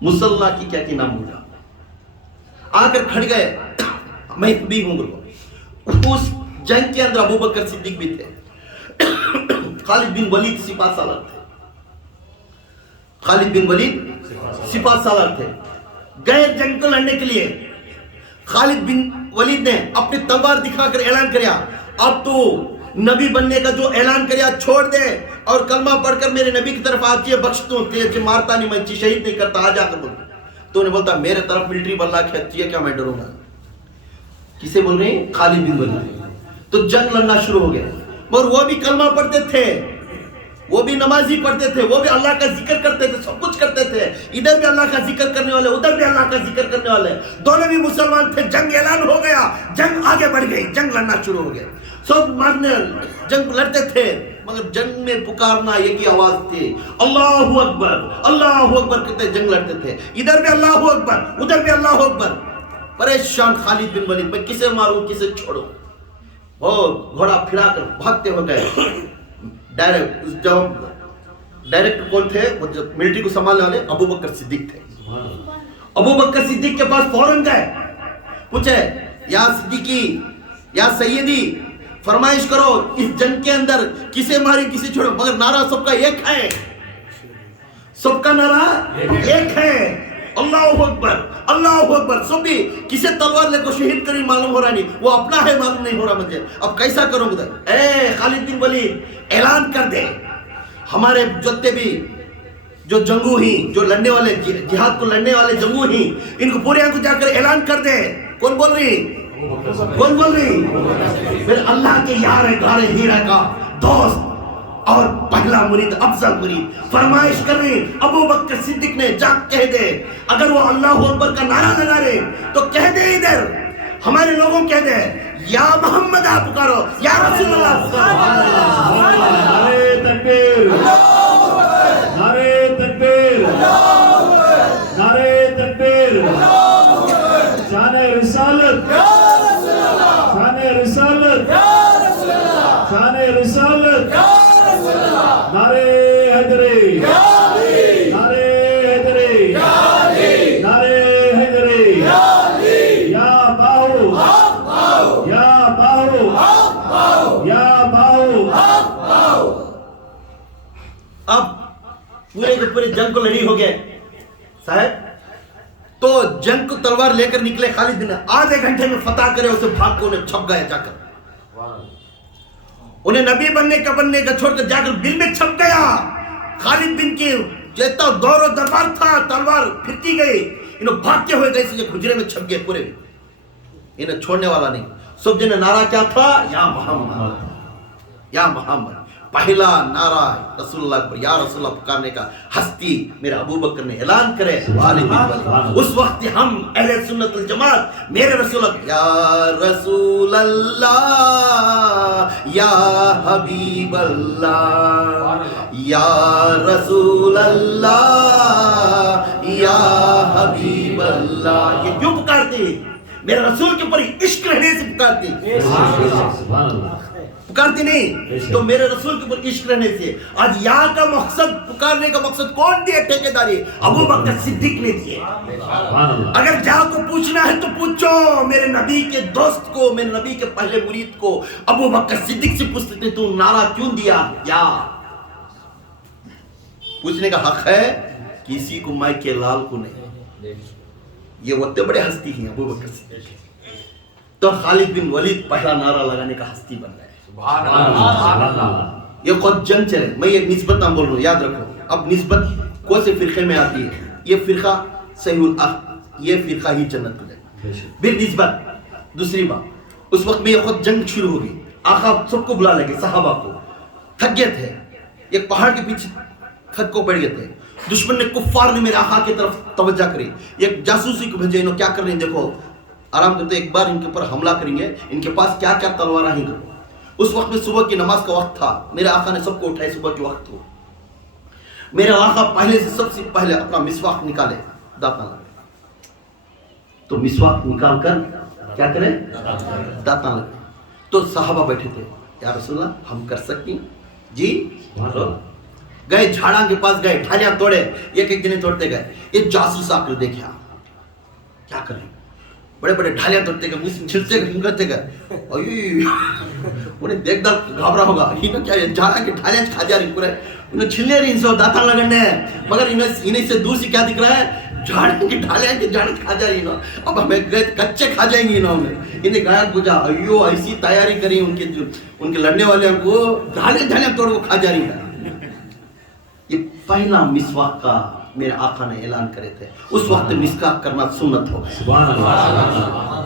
مصلح کی کیا کی نام ہوگا، آ کر کھڑ گئے، میں بھی ہوں گا۔ اس جنگ کے اندر ابو بکر صدیق بھی تھے، خالد بن ولید سپاہ سالار تھے، خالد بن ولید سپاہ سالار تھے، گئے جنگ کو لڑنے کے لیے۔ خالد بن ولید نے اپنی تلوار دکھا کر اعلان کریا، اب تو نبی بننے کا جو اعلان کریا چھوڑ دے اور کلمہ پڑھ کر میرے نبی کی طرف آتی بخش تو تجھے مارتا نہیں، میں شہید نہیں کرتا، آ جا کر بول۔ تو انہیں بولتا میرے طرف ملٹری بلّہ کھینچتی ہے، کیا میں ڈروں گا؟ کسے بول رہے ہیں؟ خالد بن ولید۔ تو جنگ لڑنا شروع ہو گیا، اور وہ بھی کلمہ پڑھتے تھے، وہ بھی نمازی پڑھتے تھے، وہ بھی اللہ کا ذکر کرتے تھے، سب کچھ کرتے تھے، ادھر بھی اللہ کا ذکر کرنے والے، ادھر بھی اللہ کا ذکر کرنے والے، دونوں بھی مسلمان تھے۔ جنگ اعلان ہو گیا، جنگ آگے بڑھ گئی، جنگ لڑنا شروع ہو گیا، سب مارنے جنگ لڑتے تھے، مگر جنگ میں پکارنا ایک ہی آواز تھی، اللہ اکبر اللہ اکبر کہتے جنگ لڑتے تھے، ادھر بھی اللہ اکبر ادھر بھی اللہ اکبر۔ پریشان خالد بن ولید، میں کسے ماروں کسے چھوڑوں؟ وہ گھوڑا پھرا کر بھاگتے ہو گئے۔ ڈائریکٹ کون تھے؟ وہ ملٹری کو سنبھالنے والے ابو بکر صدیق تھے۔ ابو بکر صدیق کے پاس فوراً گئے، پوچھے یا صدیقی یا سیدی فرمائش کرو اس جنگ کے اندر کسے ماری کسے چھوڑو، مگر نعرہ سب کا ایک ہے، سب کا نعرہ ایک ہے، اللہ اکبر اللہ اکبر۔ سب بھی کسے تلوار لے کو شہید کری معلوم ہو رہا نہیں، وہ اپنا ہے معلوم نہیں ہو رہا مجھے، اب کیسا کروں گا؟ اے خالد بن ولید اعلان کر دے، ہمارے جتنے بھی جو جنگو ہی، جو لڑنے والے جہاد کو لڑنے والے جنگو ہی، ان کو پورے کو جا کر اعلان کر دے۔ کون بول رہی؟ کون بول رہی؟ پھر اللہ کے یار گارے ہیرا کا دوست اور پہلا مرید، افضل مرید فرمائش کر رہے، ابو بکر صدیق نے جا کہہ دے، اگر وہ اللہ اکبر کا نعرہ لگا رہے تو کہہ دے، ادھر ہمارے لوگوں کہہ دے یا محمد آپ پکارو، یا رسول اللہ پکارو۔ نعرے تکبیر، نعرے تکبیر، نعرے تکبیر، شان رسالت، شان رسالت، شان رسالت، نعرے حیدری، نعرے حیدری، نعرے حیدری، یا باہو، یا باہو، یا باہو۔ اب پورے کے پورے جنگ کو لڑی ہو گئے صاحب، تو جنگ کو تلوار لے کر نکلے خالد بن، آدھے گھنٹے میں فتح کرے، اسے بھاگ کو انہیں چھپ گیا جا کر، انہیں نبی بننے کا چھوڑ کر جا کر دل میں چھپ گیا۔ خالد بن کی جیتا دور و دربار تھا، تلوار پھرتی گئی، انہوں بھاگتے ہوئے گئے سے گھجرے میں چھپ گئے پورے، انہیں چھوڑنے والا نہیں۔ سب جنہیں نعرہ کیا تھا؟ یا محمد، یا محمد۔ پہلا نعرہ رسول اللہ پر، یا رسول اللہ پکارنے کا ہستی میرے ابو بکر نے اعلان کرے، اس وقت ہم اہل سنت الجماعت میرے رسول اللہ، یا رسول اللہ یا حبیب اللہ، یا رسول اللہ یا حبیب اللہ، یہ کیوں پکارتے ہیں؟ میرے رسول کے اوپر عشق رہنے سے پکارتے ہیں، پکارتے نہیں تو میرے رسول کے اوپر عشق رہنے سے۔ آج یہاں کا مقصد، پکارنے کا مقصد کون دیے؟ ٹھیکیداری ابو بکر صدیق نے دیے۔ اگر جا کو پوچھنا ہے تو پوچھو میرے نبی کے دوست کو، میرے نبی کے پہلے مرید کو، ابو بکر صدیق سے پوچھتے تھے تو نعرہ کیوں دیا؟ یا پوچھنے کا حق ہے کسی کو، میں کے لال کو نہیں۔ یہ وقت بڑے ہستی ہیں ابو بکر صدیق، تو خالد بن ولید پہلا نعرہ لگانے کا ہستی بن گئے۔ یہ خود جنگ چلے، میں یہ نسبت نہ بول رہا ہوں، یاد رکھو۔ اب نسبت کون سے فرقے میں آتی ہے؟ یہ فرقہ صحیح الاخ، یہ فرقہ ہی جنت کو جائے۔ پھر نسبت دوسری بات، اس وقت میں یہ خود جنگ شروع ہوگی، آقا سب کو بلا لگے، صحابہ کو تھک گئے تھے، ایک پہاڑ کے پیچھے تھک کو پڑ گئے تھے، دشمن نے، کفار نے میرے آقا کی طرف توجہ کری، ایک جاسوسی کو بھیجے، انہوں کیا کر رہے ہیں دیکھو، آرام کرتے ایک بار ان کے اوپر حملہ کریں گے، ان کے پاس کیا کیا تلوار ہیں۔ اس وقت میں صبح کی نماز کا وقت تھا، میرے آقا نے سب کو اٹھائے، صبح کے وقت ہو، میرے آقا پہلے سے سب سے پہلے اپنا مسواک نکالے، دانت نہ لگے. تو مسواک نکال کر کیا کرے؟ دانت نہ لگے. تو صحابہ بیٹھے تھے، یا رسول اللہ ہم کر سکتے ہیں؟ جی. گئے جھاڑا کے پاس گئے، ڈھالیاں توڑے، ایک ایک جنے توڑتے گئے. یہ جاسوس آ کر دیکھا کیا کریں، بڑے بڑے ڈھالیاں توڑتے گئے، مسلم چھلتے گئے، کرتے گئے. انہیں دیکھ دار گھبرا ہوگا، انہوں کیا جھاڑا کے ڈھالیاں کھا جا رہی پورے، انہوں چھلنے رہی ان سے داتا لگنے ہیں، مگر انہیں سے دور سے کیا دکھ رہا ہے؟ جھاڑے کی ڈھالیاں کے جھاڑے کھا جا رہی انہوں. اب ہمیں کچے کھا جائیں گے انہوں نے. انہیں گایا بجھا، ایو ایسی تیاری کری ان کے لڑنے والے کو ڈھالیاں توڑ کو کھا جا رہی ہے. یہ پہلا مسواک کا میرے آقا نے اعلان کرے تھے. اس وقت مسواک کرنا سنت ہو گیا.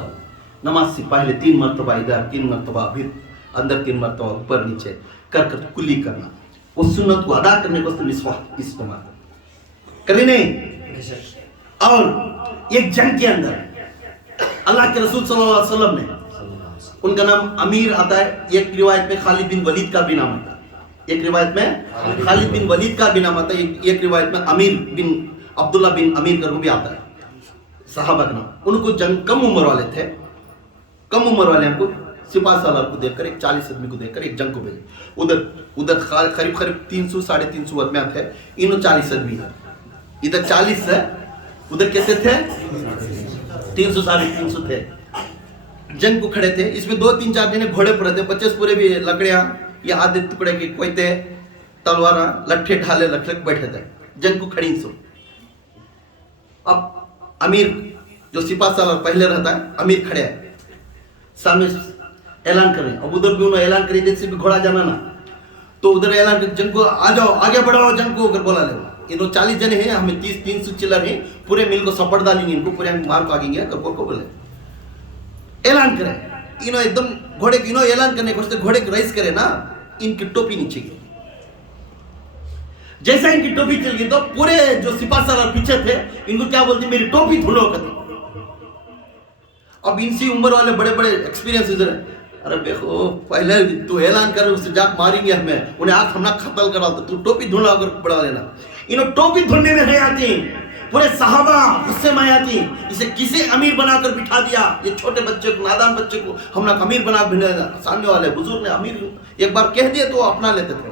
نماز سے پہلے 3 مرتبہ ادھر، 3 مرتبہ پھر اندر، 3 مرتبہ اوپر نیچے کر کر کلی کرنا. اس سنت کو ادا کرنے کو مسواک استعمال کریں نہیں. اور ایک جنگ کے اندر اللہ کے رسول صلی اللہ علیہ وسلم نے، ان کا نام امیر آتا ہے، ایک روایت میں خالد بن ولید کا بھی نام آتا ہے، ایک روایت میں خالد بن ولید کا بھی نام آتا ہے، ایک روایت میں امیر بن عبداللہ بن امیر کا بھی آتا ہے، صحابہ کا نام. ان کو جنگ کم عمر والے تھے، کم عمر والے ہم کو سپاہ سالار کو دیکھ کر، ایک 40 آدمی کو دیکھ کر ایک جنگ کو بھیجے. ادھر قریب 300 350 آدمی تھے، انہوں 40 آدمی ہے، ادھر 40 ہے، ادھر کیسے تھے؟ 300 350 تھے. جنگ کو کھڑے تھے. اس میں 2 3 4 دن گھوڑے پر تھے، 25 پورے بھی لکڑیاں یا آدھے ٹکڑے کے کوئی تھے، تلوار لٹھے ڈھالے رکھ بیٹھے تھے. جنگ کو کھڑی سو. اب امیر جو سپاہ سالار پہلے رہتا ہے، امیر کھڑے ہیں سامنے اعلان کر رہے ہیں. اب ادھر بھی انہوں اعلان کری جیسے بھی گھوڑا جانا نا، تو ادھر اعلان کر جنگ کو آ جاؤ، آگے بڑھاؤ جنگ کو اگر بولا لے. انہوں 40 جنے ہیں، ہمیں 300 چلر ہیں، پورے مل کو سپڑ ڈالیں گے، ان کو پورے مار کو آگیں گے کرپور کو بولے اعلان کریں. انہوں ایک دم گھوڑے کی انہوں اعلان کرنے کو گھوڑے کی ریس کرے نا، ان کی ٹوپی نیچے گئی. جیسا ان کی ٹوپی چل گئی تو پورے جو سپاہ سالار پیچھے تھے ان کو کیا بولتے، میری ٹوپی دھلو کرتے. اب ان سی عمر والے بڑے بڑے ایکسپیرینس ادھر ہے. ارے دیکھو پہلے تو اعلان کر اس سے جاک ماریں گے ہمیں، انہیں آنکھ ہم نہ قتل کرا تو ٹوپی دھلنا اگر پڑا لینا. انہوں ٹوپی دھلنے میں ہے آتی، پورے صحابہ غصے میں آتی، اسے کسی امیر بنا کر بٹھا دیا. یہ چھوٹے بچے کو، نادان بچے کو ہم نے امیر بنا کر بٹھا دیا. سامنے والے بزرگ نے امیر ایک بار کہہ دیا تو اپنا لیتے تھے.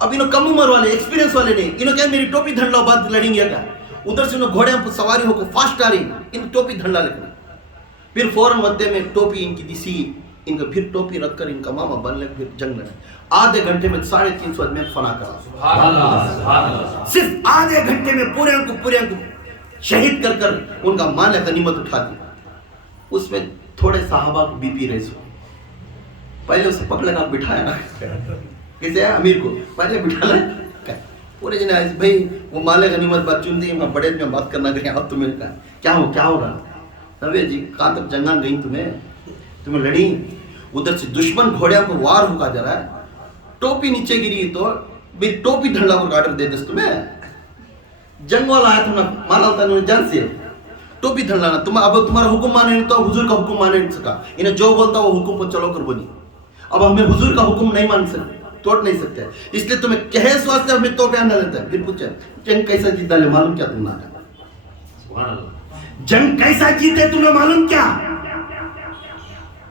اب انہوں کم عمر والے ایکسپیرینس والے نہیں، انہوں کہا میری ٹوپی دھن لاؤ بعد لڑیں گے. کیا ادھر سے انہوں گھوڑے پر سواری ہو کو فاسٹ آ رہی، ان ٹوپی دھن لا لے. پھر فوراً مدے میں ٹوپی ان کی دسی، ان کو پھر ٹوپی رکھ کر ان کا ماما بن لے. پھر جنگ لڑے. آدھے گھنٹے میں 350 آدمی فنا کرا. صرف آدھے گھنٹے میں پورے کو شہید کر کر ان کا مال غنیمت اٹھا دیا. اس میں تھوڑے صحابہ کو بی پی ریس ہو. پہلے اسے پکڑ کر بٹھایا نا، کیسے ہے امیر کو پہلے بٹھا لے پورے جنے آئے بھائی وہ مال غنیمت بات چن دی، میں بڑے میں بات کرنا گیا. اب تمہیں کیا ہوگا؟ ارے جی کہاں تک جنگاں گئی، تمہیں لڑی. ادھر سے دشمن گھوڑے پر وار ہو کا جا رہا ہے، ٹوپی نیچے گری تو میری ٹوپی ڈھنڈا کو آرڈر دے دس. تمہیں جنگ والا آیا تھا مانا ہوتا ہے جان سے ٹوپی ڈھنڈانا. تم اب تمہارا حکم مانے نہیں تو حضور کا حکم مانے نہیں سکا. انہیں جو بولتا وہ حکم پر چلو کر بولی. اب ہمیں حضور کا حکم نہیں مان سکتے، توڑ نہیں سکتے، اس لیے تمہیں کہے واسطے ہمیں تو بیان نہ لیتا ہے. پھر پوچھا جنگ کیسا جیتا لے معلوم کیا؟ تم نہ جنگ کیسا جیتے تمہیں معلوم کیا؟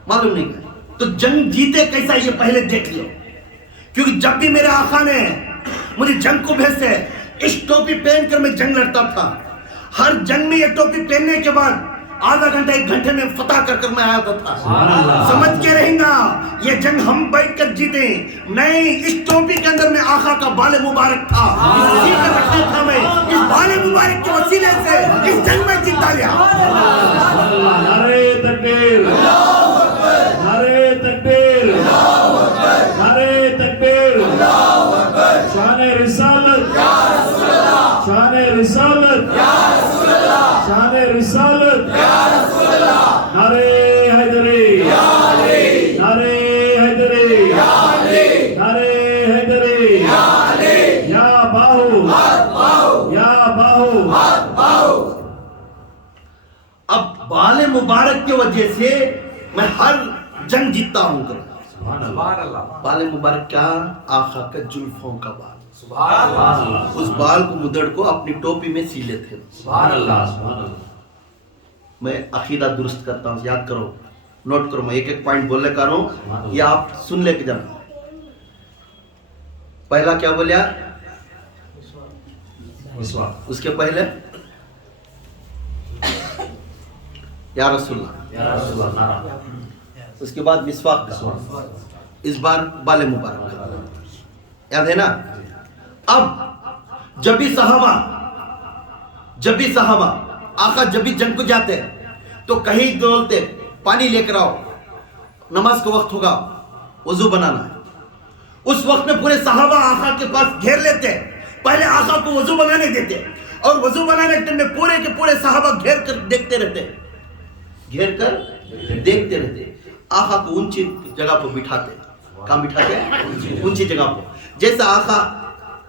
معلوم نہیں کیا. تو جنگ جیتے کیسا یہ پہلے دیکھ لو. کیونکہ جب بھی میرے آقا نے مجھے جنگ کو بھیجتے اس ٹوپی پہن کر میں جنگ لڑتا تھا. ہر جنگ میں یہ ٹوپی پہننے کے بعد آدھا گھنٹہ 1 گھنٹے میں فتح کر کر میں آیا تھا. سمجھ کے رہیں گا یہ جنگ ہم بیٹھ کر جیتے نہیں، اس ٹوپی کے اندر میں آقا کا بال مبارک تھا، اسی کا رکھا تھا. میں اس بال مبارک کے وسیلے سے اس جنگ میں جیتا لیا. نعرے تکبیر، نعرے تکبیر، نعرے تکبیر، شان رسالت، شان رسالت، شان رسالت، نعرے حیدری، نعرے حیدری، نعرے حیدری، یا باہو، یا باہو. اب بال مبارک کی وجہ سے میں ہر جنگ جیتتا ہوں. بال مبارک کیا؟ آقا کا زلفوں کا بال. سبحان اللہ اس بال کو مدڑ کو اپنی ٹوپی میں سی لیتے. سبحان اللہ سبحان اللہ. میں عقیدہ درست کرتا ہوں, یاد کرو, نوٹ کرو, میں ایک ایک پوائنٹ بولنے کا رہا ہوں, یہ آپ سن لے کے جانا. پہلا کیا بولیا؟ اس کے پہلے یا رسول اللہ, یا رسول اللہ. اس کے بعد مسواک کا, اس بار بال مبارک کا, یاد ہے نا. اب جب بھی صحابہ آقا جب بھی جنگ کو جاتے تو کہیں بولتے پانی لے کر آؤ, نماز کا وقت ہوگا, وضو بنانا ہے. اس وقت میں پورے صحابہ آقا کے پاس گھیر لیتے, پہلے آقا کو وضو بنانے دیتے, اور وضو بنانے کے میں پورے کے پورے صحابہ گھیر کر دیکھتے رہتے, آقا کو اونچی جگہ پر بٹھاتے. کہاں بٹھاتے؟ اونچی جگہ پر. جیسا آقا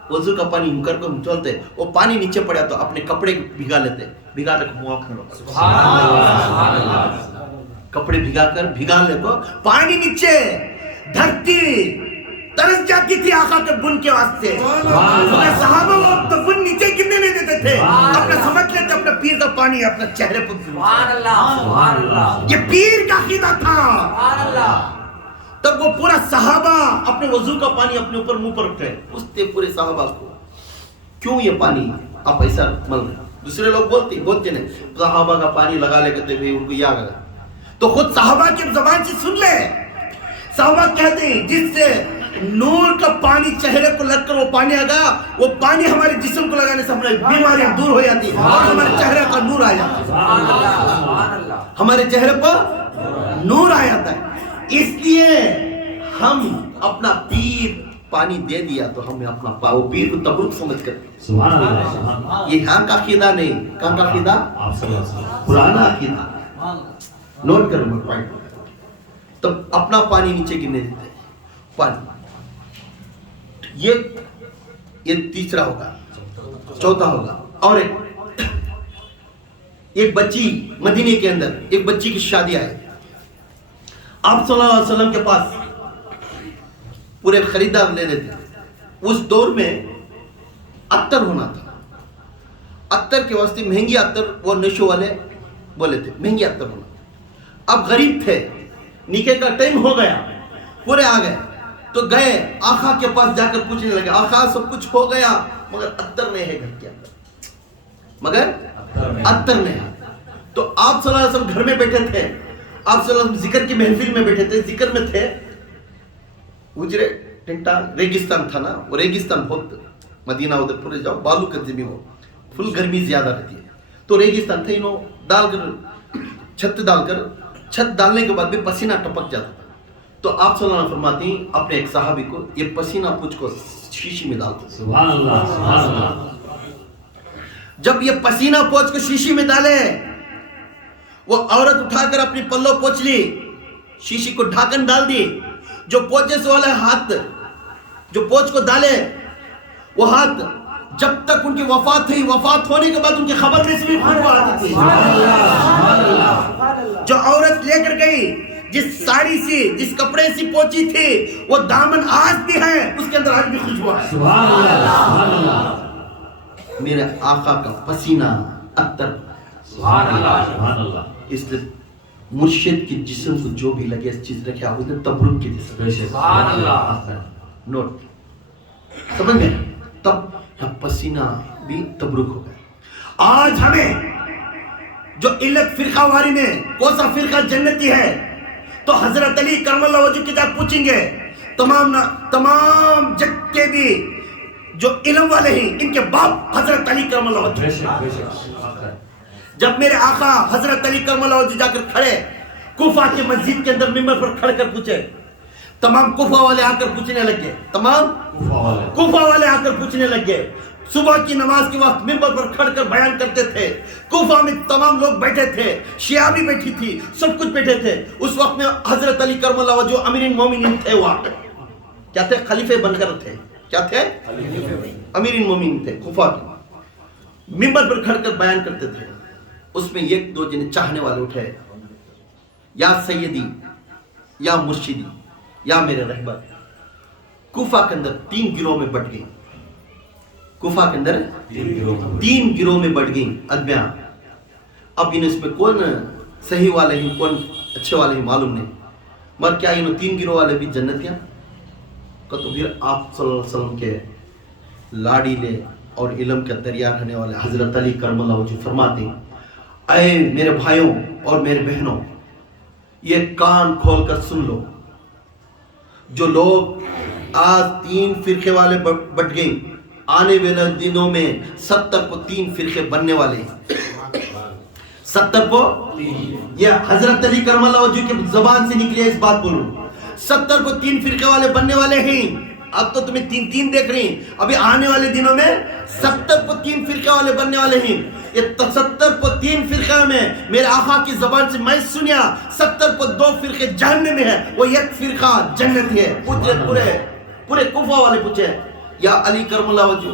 وضو کا پانی کر کو چلتے, وہ پانی نیچے پڑا تو اپنے کپڑے بھگا لیتے, بھگا کر منہ کھڑا, سبحان اللہ کپڑے بھگا لے کو پانی نیچے. دھرتی ترس جاتی تھی آقا کے بن کے واسطے, مگر صحابہ وہ تو بن نیچے گرنے نہیں دیتے تھے, اپنا سمجھ لیتے اپنا پیر کا پانی اپنا چہرے پر. سبحان اللہ سبحان اللہ یہ پیر کا عقیدہ تھا. سبحان اللہ. تب وہ پورا صحابہ اپنے وضو کا پانی اپنے اوپر منہ پر رکھتے, پوچھتے پورے صحابہ کو کیوں یہ پانی آپ ایسا مل رہے. دوسرے لوگ بولتے نہیں, صحابہ کا پانی لگا لے کہتے ان کو یاد آ, تو خود صحابہ کی زبان سے سن لے. صحابہ کہتے ہیں جس سے نور کا پانی چہرے کو لگ کر وہ پانی آ گیا, وہ پانی ہمارے جسم کو لگانے سے ہماری بیماریاں دور ہو جاتی اور ہمارے چہرے کا نور آ جاتا ہے. سبحان اللہ سبحان اللہ. ہمارے چہرے پر نور آ جاتا ہے. اس لیے ہم اپنا پیر پانی دے دیا تو ہمیں اپنا پیر کو تبرک سمجھ کر, سبحان اللہ. سبحان اللہ. یہ یہاں کا عقیدہ نہیں, کہاں کا عقیدہ؟ آپ صلی اللہ علیہ وسلم. پرانا عقیدہ. نوٹ کرو میں پوائنٹ. تب اپنا پانی نیچے گرنے دیتے ہیں. پانی یہ تیسرا ہوگا, چوتھا ہوگا. اور ایک بچی مدینے کے اندر ایک بچی کی شادی آئی, آپ صلی اللہ علیہ وسلم کے پاس پورے خریدار لے لیتے. اس دور میں عطر ہونا تھا, عطر کے واسطے مہنگی عطر وہ نشو والے بولے تھے, مہنگی عطر ہونا. اب غریب تھے, نکاح کا ٹائم ہو گیا, پورے آ گئے تو گئے آقا کے پاس جا کر پوچھنے لگے, آقا سب کچھ ہو گیا مگر عطر نہیں ہے گھر کے اندر, مگر عطر نہیں ہے. تو آپ صلی اللہ علیہ وسلم گھر میں بیٹھے تھے, آپ صلی اللہ علیہ وسلم ذکر کی محفل میں بیٹھے تھے, ذکر میں تھے. اجرے ٹنٹا ریگستان تھا نا, وہ ریگستان بہت, مدینہ ادھر پورے جاؤ بالو کا زمین, وہ فل گرمی زیادہ رہتی ہے, تو ریگستان تھا. انہوں ڈال کر چھت ڈالنے کے بعد بھی پسینہ ٹپک جاتا تھا. تو آپ صلی اللہ علیہ وسلم فرماتی ہیں اپنے ایک صحابی کو, یہ پسینہ پوچھ کو شیشی میں ڈالتے. سبحان اللہ. سبحان اللہ. جب یہ پسینہ پوچھ کو شیشی میں ڈالے, وہ عورت اٹھا کر اپنی پلو پوچھ لی, شیشی کو ڈھاکن ڈال دی. جو پوچھے سے والا ہاتھ, جو پوچھ کو ڈالے وہ ہاتھ, جب تک ان کی وفات ہوئی, وفات ہونے کے بعد ان کی خبر میں سے بھی خون آتی تھی. جو عورت لے کر گئی, جس ساڑی سی جس کپڑے سی پوچھی تھی, وہ دامن آج بھی ہے, اس کے اندر آج بھی خوشبو ہے. سبحان اللہ. سبحان اللہ. میرے آقا کا پسینہ عطر. سبحان اللہ سبحان اللہ. اس لیے مرشد کی جسم کو جو بھی لگے اس چیز رکھے, آپ نے تبرک کی جسم. سبحان اللہ. نوٹ سمجھ گئے, تب پسینہ بھی تبرک ہو گئے. آج ہمیں جو علت فرقہ واری میں کون سا فرقہ جنتی ہے, تو حضرت علی کرم اللہ وجہ کی جات پوچھیں گے, تمام جگ کے بھی جو علم والے ہیں ان کے باپ حضرت علی کرم اللہ وجہ. جب میرے آقا حضرت علی کرم اللہ وجہ جا کر کھڑے کوفہ کی مسجد کے اندر ممبر پر کھڑ کر پوچھے, تمام کوفہ والے آ کر پوچھنے لگے, تمام کوفہ والے آ کر پوچھنے لگے. صبح کی نماز کے وقت ممبر پر کھڑ کر بیان کرتے تھے. کوفہ میں تمام لوگ بیٹھے تھے, شیعہ بھی بیٹھی تھی, سب کچھ بیٹھے تھے. اس وقت میں حضرت علی کرم اللہ وجہ امیر المومنین تھے, وہاں کیا تھے, خلیفہ بن کر تھے. کیا تھے, امیر المومنین تھے. کوفہ کے ممبر پر کھڑ کر بیان کرتے تھے. اس میں ایک دو جن چاہنے والے اٹھے, یا سیدی, یا مرشدی, یا میرے رہبر. کوفہ کے اندر 3 گروہ میں بٹ گئی. کوفہ کے اندر 3 گروہ میں بٹ گئی ادمیاں. اب ان اس میں کون صحیح والے ہیں کون اچھے والے ہیں معلوم نہیں. مگر کیا انہوں 3 گروہ والے بھی جنت گیا؟ تو پھر آپ صلی اللہ علیہ وسلم کے لاڑی لے اور علم کا دریا رہنے والے حضرت علی کرم اللہ وجہ فرماتے ہیں اے میرے بھائیوں اور میرے بہنوں، یہ کان کھول کر سن لو، جو لوگ آج 3 فرقے والے بٹ گئے، آنے والے دنوں میں 70 کو 3 فرقے بننے والے ہیں. 70 کو یہ حضرت علی کرم اللہ وجہ کی زبان سے نکلی ہے، اس بات بولوں 70 کو 3 فرقے والے بننے والے ہیں. اب تو تمہیں 3 دیکھ رہی ہیں، ابھی آنے والے دنوں میں 70 کو 3 فرقے والے بننے والے ہیں. یہ 70 کو 3 فرقے میں میرے آقا کی زبان سے میں سنیا 70 کو 2 فرقے جہنم میں ہے، وہ 1 فرقہ جنت ہے. پورے کوفہ والے پوچھے یا علی کرم اللہ وجہ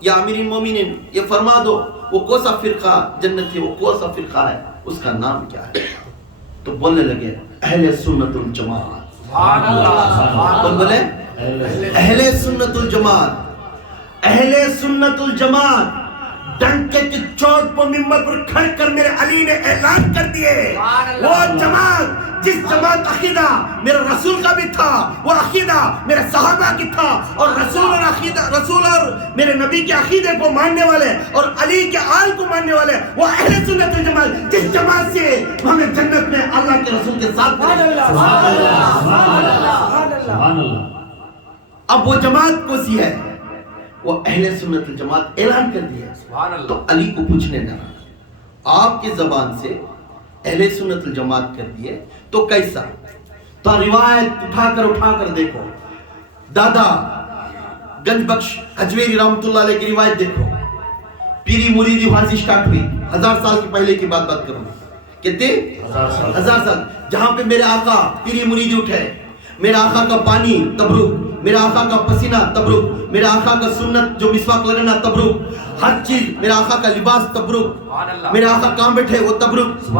یا امیر المومنین یہ فرما دو وہ کون سا فرقہ جنت ہے، وہ کون سا فرقہ ہے، اس کا نام کیا ہے؟ تو بولنے لگے اہل سنت الجماعت. کون بولے؟ اہل سنت الجماعت. اہل سنت الجماعت ڈنکے کی چوٹ پر ممبر پر کھڑ کر میرے علی نے اعلان کر دیے وہ جماعت جس جماعت عقیدہ میرے رسول کا بھی تھا، وہ عقیدہ میرے صحابہ کی تھا، اور رسول اور میرے نبی کے عقیدے کو ماننے والے اور علی کے آل کو ماننے والے وہ اہل سنت الجماعت، جس جماعت سے ہمیں جنت میں اللہ کے رسول کے ساتھ اب وہ جماعت کو سی ہے وہ اہل سنت الجماعت اعلان کر دیا. تو علی کو پوچھنے لگا آپ کی زبان سے اہل سنت الجماعت کر دیے تو کیسا؟ تو روایت اٹھا کر دیکھو. دادا گنج بخش حجویری رحمت اللہ علیہ کی روایت دیکھو. پیری مریدی وہاں سے سٹارٹ ہوئی، 1000 سال کی پہلے کی بات کروں. کتنے 1000 سال جہاں پہ میرے آقا پیری مریدی اٹھے، میرے آقا کا پانی تبرک، میرے آقا کا پسینہ تبرک، میرے آقا کا سنت جو مسواک لگانا تبرک، ہر چیز میرے آقا کا لباس تبرک، میرے آقا کہاں بیٹھے وہ تبرک،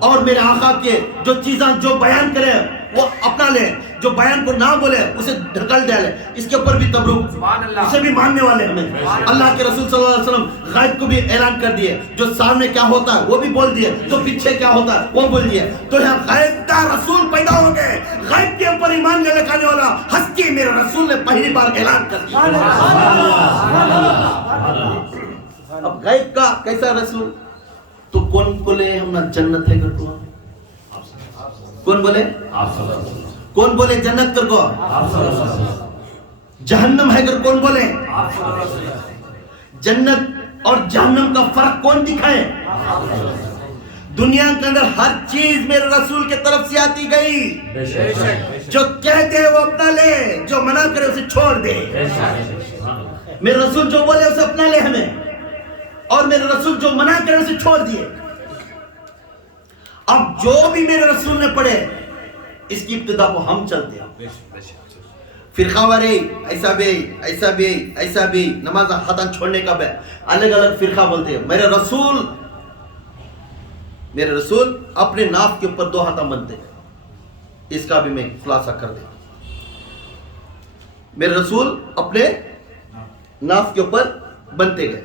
اور میرے آقا کے جو چیزاں جو بیان کرے وہ اپنا لے، جو بیان کو نہ بولے اسے ڈھکل دے لے، اس کے اوپر بھی تبرک، اسے بھی ماننے والے ہمیں. اللہ کے رسول صلی اللہ علیہ وسلم غیب کو بھی اعلان کر دیے، جو سامنے کیا ہوتا ہے وہ بھی بول دیے، جو پیچھے کیا ہوتا ہے وہ بول دیے. تو یہاں غیب دا رسول پیدا ہو گئے، غیب کے اوپر ایمان لے لکھانے والا ہستی میرے رسول نے پہلی بار اعلان کر دیا. اب غیب کا کیسا رسول؟ تو کون بولے ہم نہ جنت ہے کر کو؟ کون بولے؟ کون بولے جنت کر کو؟ جہنم ہے کر کون بولے؟ جنت اور جہنم کا فرق کون دکھائے؟ دنیا کے اندر ہر چیز میرے رسول کے طرف سے آتی گئی، جو کہہ دے وہ اپنا لے، جو منع کرے اسے چھوڑ دے. میرے رسول جو بولے اسے اپنا لے ہمیں، اور میرے رسول جو منع کرے اسے چھوڑ دیے. اب جو بھی میرے رسول نے پڑھے اس کی ابتدا کو ہم چلتے ہیں. فرقہ واری ایسا بھی نماز ختم چھوڑنے کا بھی الگ الگ فرقہ بولتے ہیں. میرے رسول اپنے ناف کے اوپر 2 ہاتھ بنتے ہیں. اس کا بھی میں خلاصہ کر دیں. میرے رسول اپنے ناف کے اوپر بنتے گئے.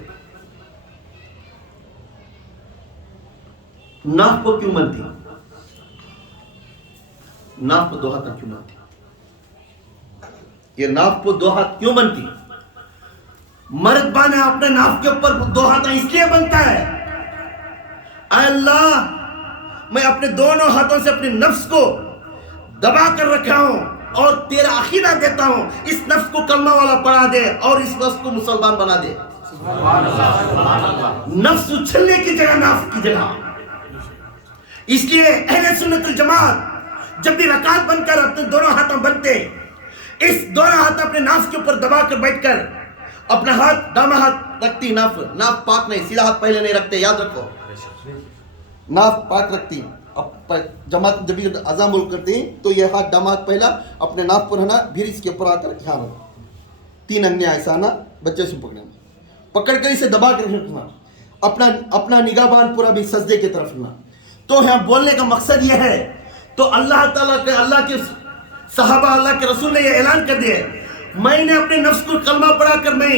ناف کو کیوں بنتی؟ ناف کو 2 ہاتھ کیوں بنتی؟ یہ ناف کو 2 ہاتھ کیوں بنتی؟ مرد بانے اپنے ناف کے اوپر 2 ہاتھ اس لیے بنتا ہے اے اللہ میں اپنے دونوں ہاتھوں سے اپنے نفس کو دبا کر رکھا ہوں اور تیرا عقیدہ دیتا ہوں، اس نفس کو کلمہ والا پڑھا دے اور اس نفس کو مسلمان بنا دے. نفس اچھلنے کی جگہ ناف کی جگہ. اس لیے اہل سنت الجماعت جب بھی رکعت بن کر اپنے دونوں ہاتھوں بنتے، اس دونوں ہاتھ اپنے ناف کے اوپر دبا کر بیٹھ کر اپنا ہاتھ دامن ہاتھ رکھتی. ناف پاک نہیں، سیدھا ہاتھ پہلے نہیں رکھتے، یاد رکھو. ناف پاک رکھتی. اب جماعت جب بھی اذان کرتی تو یہ ہاتھ داماد پہلا اپنے ناف پر رہنا، پھر اس کے اوپر آ کر یہاں رہنا. 3 انگلیاں ایسا آنا، بچے سے پکڑ کر اسے دبا کر رکھنا. اپنا نگاہ بان پورا بھی سجدے کی طرف رہنا. تو یہاں بولنے کا مقصد یہ ہے، تو اللہ تعالیٰ کے اللہ کے صحابہ اللہ کے رسول نے یہ اعلان کر دیا، میں نے اپنے نفس کو کلمہ پڑھا کر میں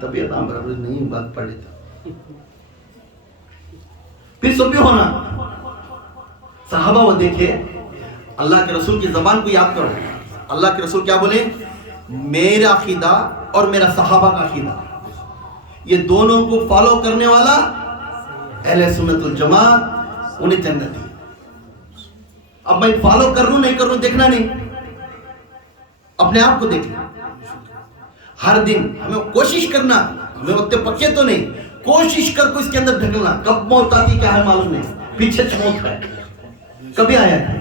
طبیعت برابر نہیں بات پڑھ لیتا. پھر سب ہونا صحابہ وہ دیکھے اللہ کے رسول کی زبان کو یاد کرو. اللہ کے رسول کیا بولے؟ میرا عقیدہ اور میرا صحابہ کا عقیدہ، یہ دونوں کو فالو کرنے والا اہل سنت الجماعت انہیں جنت دی. اب میں فالو کر رہا ہوں نہیں کر رہا ہوں دیکھنا نہیں، اپنے آپ کو دیکھنا. ہر دن ہمیں کوشش کرنا، ہمیں اتنے پکے تو نہیں، کوشش کر کو اس کے اندر ڈھکلنا. کب موت آتی کیا ہے معلوم نہیں، پیچھے موت ہے کبھی آیا ہے.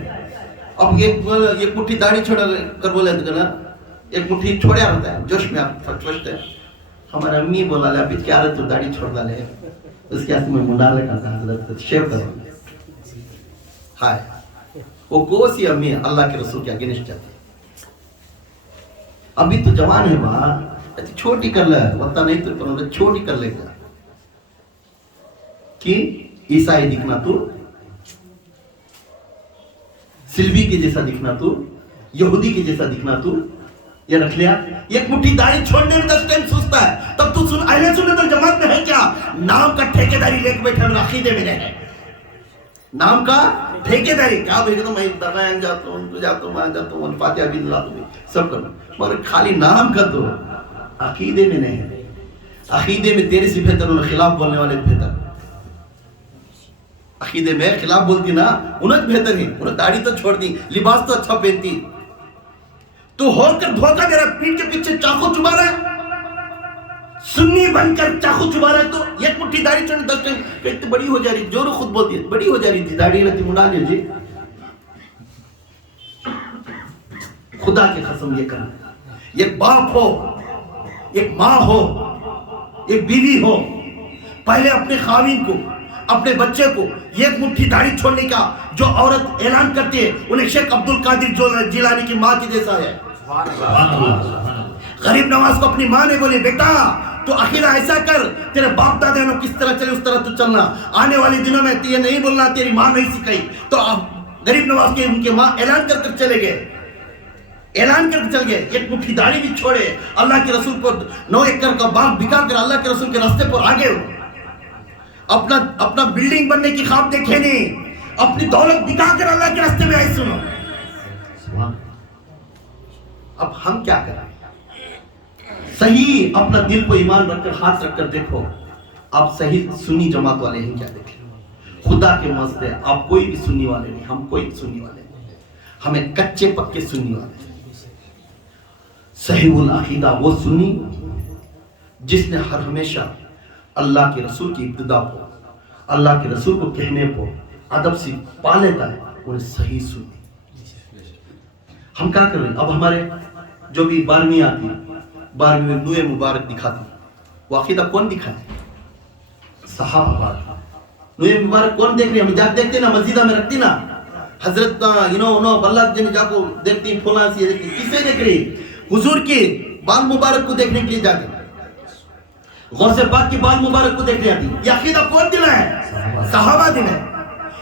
اب ایک مٹھی داڑھی چھوڑا کر بولے نا، ایک مٹھی چھوڑیا رہتا ہے جوش میں آپ سوچتے ہیں. ہمارا امی بولا لے ابھی کیا رہے تو داڑھی چھوڑ ڈالے، اس کے ہاتھ میں منڈا لگا تھا حضرت شیو کرو. ہائے وہ کوسی امی اللہ کے رسول کے اگینسٹ جاتی. ابھی تو جوان ہے وہاں، چھوٹی کر لے وقتا نہیں تو چھوٹی کر لے گا کہ عیسائی دکھنا تو، سلوی کے جیسا دکھنا تو، یہودی کے جیسا دکھنا تو، یہ رکھ لیا. ایک مٹھی داڑھی چھوڑنے میں 10 ٹائم سوچتا ہے. تب تو سن اہل سنت الجماعت میں ہے کیا؟ نام کا ٹھیکیداری لے کے بیٹھے عقیدے میں رہے. نام کا ٹھیکیداری کیا بھائی تو میں درگاہ جاتا ہوں، تو جاتا ہوں، وہاں جاتا ہوں، فاتحہ بھی دلاتا ہوں، سب کروں، مگر خالی نام کا تو عقیدے میں نہیں ہے. عقیدے میں تیرے سے بہتر انہیں خلاف بولنے والے بہتر. عقیدے میں خلاف بولتی نا انہیں بہتر ہے. انہیں داڑھی تو چھوڑ دی، لباس تو اچھا پہنتی، تو ہو کر دھوکہ دے رہا، پیٹ کے پیچھے چاقو چبا رہا ہے، سنی بن کر چاقو چبا رہا ہے. تو ایک مٹھی داڑھی چھوڑنے 10 ٹائم کہتے بڑی ہو جا رہی، جو خود بولتی ہے بڑی ہو جا رہی تھی داڑھی رہتی منڈا لیجیے. خدا کی قسم یہ کرنا، ایک باپ ہو، ایک ماں ہو، ایک بیوی ہو، پہلے اپنے خاوند کو، اپنے بچے کو ایک مٹھی داڑھی چھوڑنے کا جو عورت اعلان کرتی ہے انہیں شیخ عبد القادر جیلانی کی ماں کی جیسا ہے. غریب نواز کو اپنی ماں نے بولی بیٹا تو عقیدہ ایسا کر، تیرے باپ دادا نے کس طرح چلے اس طرح تو چلنا، آنے والی دنوں میں یہ نہیں بولنا تیری ماں نہیں سکھائی. تو غریب نواز کے ان کے ماں اعلان کر کر چلے گئے، اعلان کر کے چل گئے. ایک مٹھی داڑھی بھی چھوڑے، اللہ کے رسول کو 9 ایکڑ کا باغ بکا کر اللہ کے رسول کے راستے پر آگے ہو. اپنا بلڈنگ بننے کی خواب دیکھے نہیں، اپنی دولت بکا کر اللہ کے راستے میں آئے. سنو اب ہم کیا کریں؟ صحیح اپنا دل کو ایمان رکھ کر ہاتھ رکھ کر دیکھو آپ صحیح سنی جماعت والے ہیں کیا دیکھیں. خدا کے مسئلے آپ کوئی بھی سنی والے نہیں، ہم کوئی بھی سنی والے نہیں، ہمیں کچے پکے سنی والے ہیں. صحیح العقیدہ وہ سنی جس نے ہر ہمیشہ اللہ کے رسول کی ابتدا کو، اللہ کے رسول کو کہنے کو ادب سے پا لیتا ہے، انہیں صحیح سنی. ہم کیا کر رہے ہیں؟ اب ہمارے جو بھی 12ویں آتی ہے، 12ویں میں نوح مبارک دکھاتی، وہ عقیدہ کون دکھاتی؟ صحابہ. نوح مبارک کون دیکھ رہی ہے؟ ہم جا دیکھتے نا، مسجدہ میں رکھتی نا، حضرت بلّہ جن جا کو دیکھتی، پھولا سی دیکھتی. کسے دیکھ رہی؟ حضور کی بال مبارک کو دیکھنے کے لیے جاتے، غوث پاک کی بال مبارک کو دیکھنے آتی. یہ عقیدہ کون دلا ہے؟ صحابہ دلا ہے.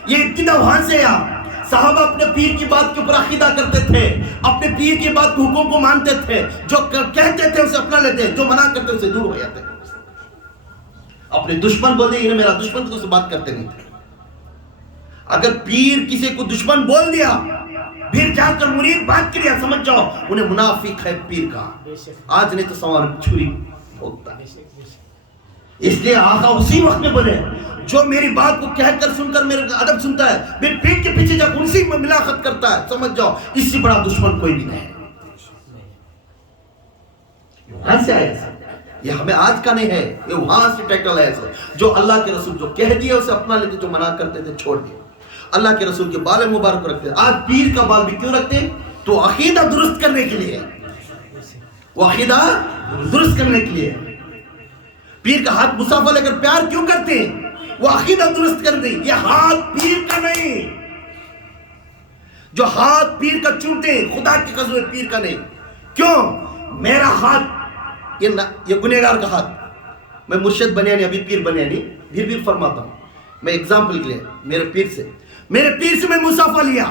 یہ ابتدا وہاں سے آیا. صحابہ اپنے پیر کی بات کے اوپر عقیدہ کرتے تھے، اپنے پیر کی بات کے حکم کو مانتے تھے، جو کہتے تھے اسے اپنا لیتے، جو منع کرتے اسے دور ہو جاتے. اپنے دشمن بول دیں میرا دشمن تو اسے بات کرتے نہیں تھے. اگر پیر کسی کو دشمن بول دیا، پھر جا کر مرید بات کریا، سمجھ جاؤ انہیں منافق ہے پیر کا. آج نہیں تو سوار چھری بھوگتا. اس لیے آقا اسی وقت میں بولے جو میری بات کو کہہ کر سن کر میرے ادب سنتا ہے، پھر پیٹ کے پیچھے جا کر اسی میں ملاقات کرتا ہے، سمجھ جاؤ اس سے بڑا دشمن کوئی بھی نہیں. وہاں سے آیا، یہ ہمیں آج کا نہیں ہے، یہ وہاں سے ٹیکل ہے. جو اللہ کے رسول جو کہہ دیا اسے اپنا لیتے، جو منع کرتے تھے چھوڑ دیا. اللہ کے رسول کے بال مبارک کو رکھتے. آج پیر کا بال بھی کیوں رکھتے؟ تو عقیدہ درست کرنے کے لیے، وہ عقیدہ درست کرنے کے لیے. پیر کا ہاتھ مصافحہ لے کر پیار کیوں کرتے ہیں؟ وہ عقیدہ درست کر دیں. یہ ہاتھ پیر کا نہیں، جو ہاتھ پیر کا چومتے ہیں خدا کی قسم پیر کا نہیں. کیوں؟ میرا ہاتھ یہ گنہگار کا ہاتھ. میں مرشد بنیا نہیں، ابھی پیر بنیا نہیں، پھر بھی فرماتا ہوں. میں اگزامپل کے لیے میرے پیر سے میں مصافحہ لیا،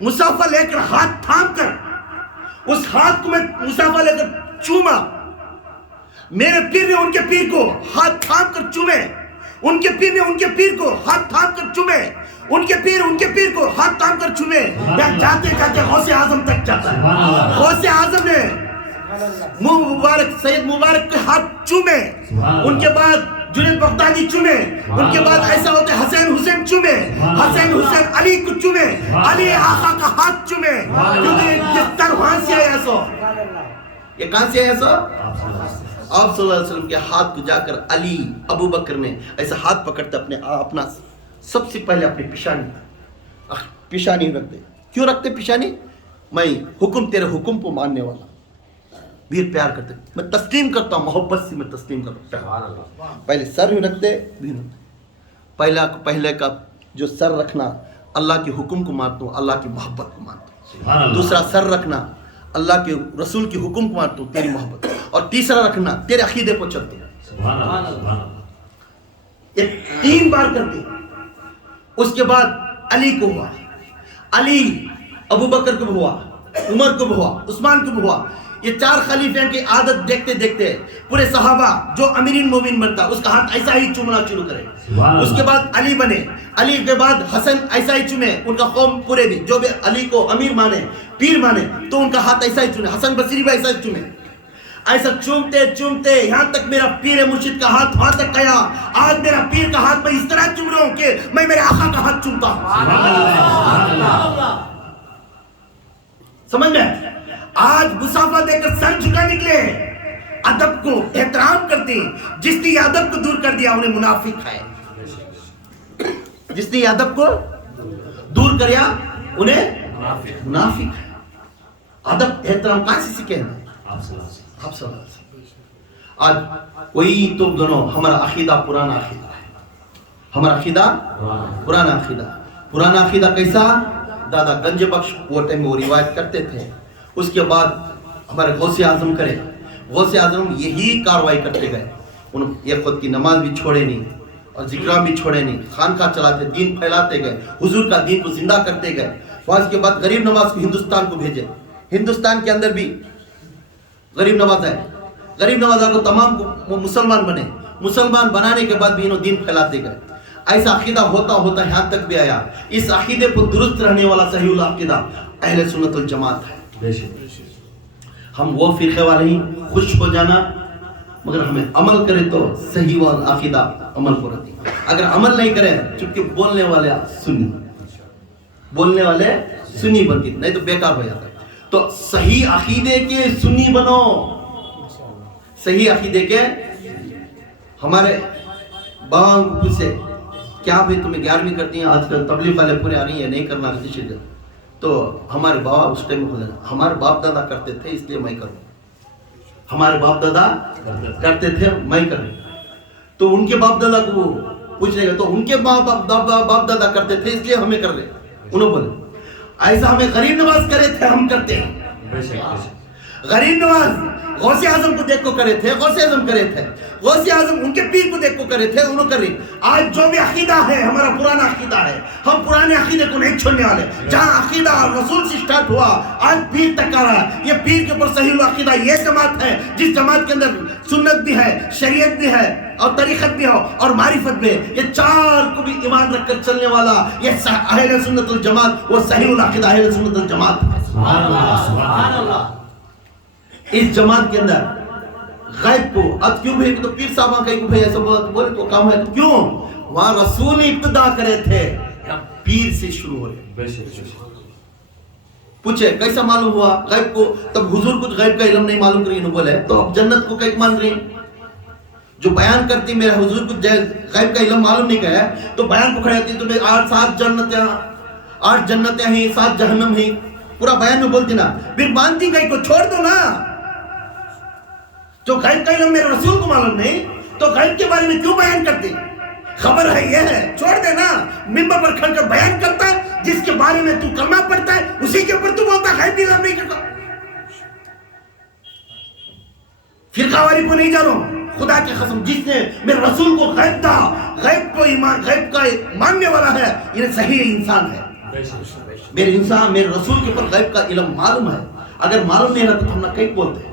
مصافحہ لے کر ہاتھ تھام کر اس ہاتھ کو میں مصافحہ لے کر چوما. میرے پیر نے ان کے پیر کو ہاتھ تھام کر چومے، ان کے پیر نے ان کے پیر کو ہاتھ تھام کر چومے، ان کے پیر کو ہاتھ تھام کر چومے، یا جاتے جاتے غوث اعظم تک جاتا ہے۔ غوث اعظم نے مبارک سید مبارک کے ہاتھ چومے، ان کے بعد جنید بغدادی چومے، ان کے بعد ایسا ہوتا ہے حسین حسین چومے، حسین علی کو چومے، علی آقا کا ہاتھ چومے، کیونکہ جس طرح وہاں سے آیا سو، یہ کہاں سے آیا سو؟ آپ صلی اللہ علیہ وسلم کے ہاتھ کو جا کر علی ابو بکر نے ایسا ہاتھ پکڑتے اپنا سب سے پہلے اپنی پیشانی رکھتے۔ کیوں رکھتے پیشانی؟ میں حکم تیرے حکم کو ماننے والا، پیر پیار کرتے، میں تسلیم کرتا ہوں، محبت سے میں تسلیم کرتا ہوں۔ پہلے سر ہی رکھتے، پہلے کا جو سر رکھنا اللہ کے حکم کو مانتا ہوں، اللہ کی محبت کو مانتا ہوں۔ دوسرا سر رکھنا اللہ کے رسول کی حکم کو مانتا ہوں، تیری محبت، اور تیسرا رکھنا تیرے عقیدے کو چلتے ہیں۔ یہ 3 بار کرتے۔ اس کے بعد علی کو ہوا، علی ابو بکر کو ہوا، عمر کو ہوا، عثمان کو ہوا۔ یہ 4 خلیفوں کی عادت دیکھتے دیکھتے پورے صحابہ جو امیر المومنین بنتا اس کا ہاتھ ایسا ہی چومنا شروع کرے۔ اس کے بعد علی بنے، علی کے بعد حسن ایسا ہی چومے، ان کا قوم پورے بھی جو بھی علی کو امیر مانے پیر مانے تو ان کا ہاتھ ایسا ہی چومے، حسن بصری بھی ایسا ہی چومے۔ ایسا چومتے چومتے یہاں تک میرا پیر مرشد کا ہاتھ وہاں تک گیا۔ آج میرا پیر کا ہاتھ میں اس طرح چوم رہا ہوں کہ میں میرے آقا کا ہاتھ چومتا ہوں۔ سمجھ میں؟ آج مسافہ دے کر سر جھکا نکلے، ادب کو احترام کرتے، جس نے یہ ادب کو دور کر دیا انہیں منافق ہے، جس نے یہ ادب کو دور کریا انہیں منافق ہے۔ ادب احترام کہاں سے سیکھے ہیں؟ آپ صلی اللہ علیہ وسلم۔ آج کوئی تو دونوں ہمارا عقیدہ پرانا عقیدہ ہے، ہمارا عقیدہ پرانا عقیدہ کیسا؟ دادا گنج بخش وہ ٹائم وہ روایت کرتے تھے۔ اس کے بعد ہمارے غوث اعظم کرے، غوث اعظم یہی کاروائی کرتے گئے، یہ خود کی نماز بھی چھوڑے نہیں اور ذکرہ بھی چھوڑے نہیں، خانقاہ چلاتے، دین پھیلاتے گئے، حضور کا دین کو زندہ کرتے گئے۔ اس کے بعد غریب نواز کو ہندوستان کو بھیجے، ہندوستان کے اندر بھی غریب نواز ہے، غریب نوازہ کو تمام کو مسلمان بنے، مسلمان بنانے کے بعد بھی انہوں دین پھیلاتے گئے۔ ایسا عقیدہ ہوتا ہوتا یہاں تک بھی آیا۔ اس عقیدے پر درست رہنے والا صحیح العقیدہ اہل سنت الجماعت ہے۔ ہم وہ فرقے والے ہی خوش ہو جانا مگر ہمیں عمل کرے تو صحیح والا عقیدہ عمل کو رہتی، اگر عمل نہیں کرے چونکہ بولنے والے سنی بنتی، نہیں تو بیکار ہو جاتا ہے۔ تو صحیح عقیدے کے سنی بنو، صحیح عقیدے کے۔ ہمارے بابا کو پوچھے کیا بھائی تمہیں 11ویں کرتی ہیں؟ آج کل تبلیغ والے پورے آ رہی ہیں نہیں کرنا کسی شدت، تو ہمارے بابا اس ٹائم میں ہمارے باپ دادا کرتے تھے اس لیے میں کروں، ہمارے باپ دادا کرتے تھے میں کروں۔ تو ان کے باپ دادا کو پوچھ رہے گا تو ان کے باپ دادا کرتے تھے اس لیے ہمیں کر رہے، انہوں بولے ایسا ہمیں غریب نواز کرے تھے ہم کرتے ہیں۔ غریب نواز غوث اعظم کو دیکھ کو کرے تھے، غوث اعظم کرے تھے، غوث اعظم ان کے پیر کو دیکھ کو کرے تھے، انہوں کر رہے۔ آج جو بھی عقیدہ ہے ہمارا پرانا عقیدہ ہے، ہم پرانے عقیدے کو نہیں چھوڑنے والے۔ جہاں عقیدہ رسول سے سٹارٹ ہوا آج پیر تک آ رہا ہے، یہ پیر کے اوپر صحیح العقیدہ یہ جماعت ہے جس جماعت کے اندر سنت بھی ہے، شریعت بھی ہے اور طریقت بھی ہو اور معرفت بھی ہے۔ یہ 4 کو بھی ایمان رکھ کر چلنے والا یہ اہل سنت الجماعت، وہ صحیح العقیدہ اہل سنت الجماعت ہے۔ سبحان اللہ، سبحان اللہ۔ اس جماعت کے اندر غیب کو اب کیوں بھائی تو پیر صاحبہ کہیں کو بھائی ایسا بولے تو کام ہے تو کیوں؟ وہاں رسول ابتدا کرے تھے، پیر سے شروع ہو رہے۔ پوچھے کیسا معلوم ہوا غیب کو؟ تب حضور کچھ غیب کا علم نہیں معلوم کری، انہوں بولے تو اب جنت کو کیسے مان رہی؟ جو بیان کرتی میرا حضور کو غیب کا علم معلوم نہیں کہا ہے تو بیان کو کھڑے ہوتی تمہیں 8 جنتیں ہیں 7 جہنم ہیں، پورا بیان میں بولتی نا، پھر مانتی غیب کو چھوڑ دو نا۔ جو غیب کا علم میرے رسول کو معلوم نہیں تو غیب کے بارے میں کیوں بیان کرتے؟ خبر ہے یہ ہے، چھوڑ دے نا۔ منبر پر کھڑ کر بیان کرتا ہے جس کے بارے میں تو کلمہ پڑھتا ہے اسی کے اوپر تو بولتا ہے غیب علم نہیں کرتا۔ فرقہ واری کو نہیں جا رہا ہوں، خدا کی قسم جس نے میرے رسول کو غیب دا، غیب کو ایمان، غیب کا ماننے والا ہے، یہ صحیح انسان ہے۔ میرے رسول کے اوپر غیب کا علم معلوم ہے، اگر معلوم نہیں رہتا تو ہم نہ کہیں بولتے ہیں۔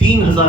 3000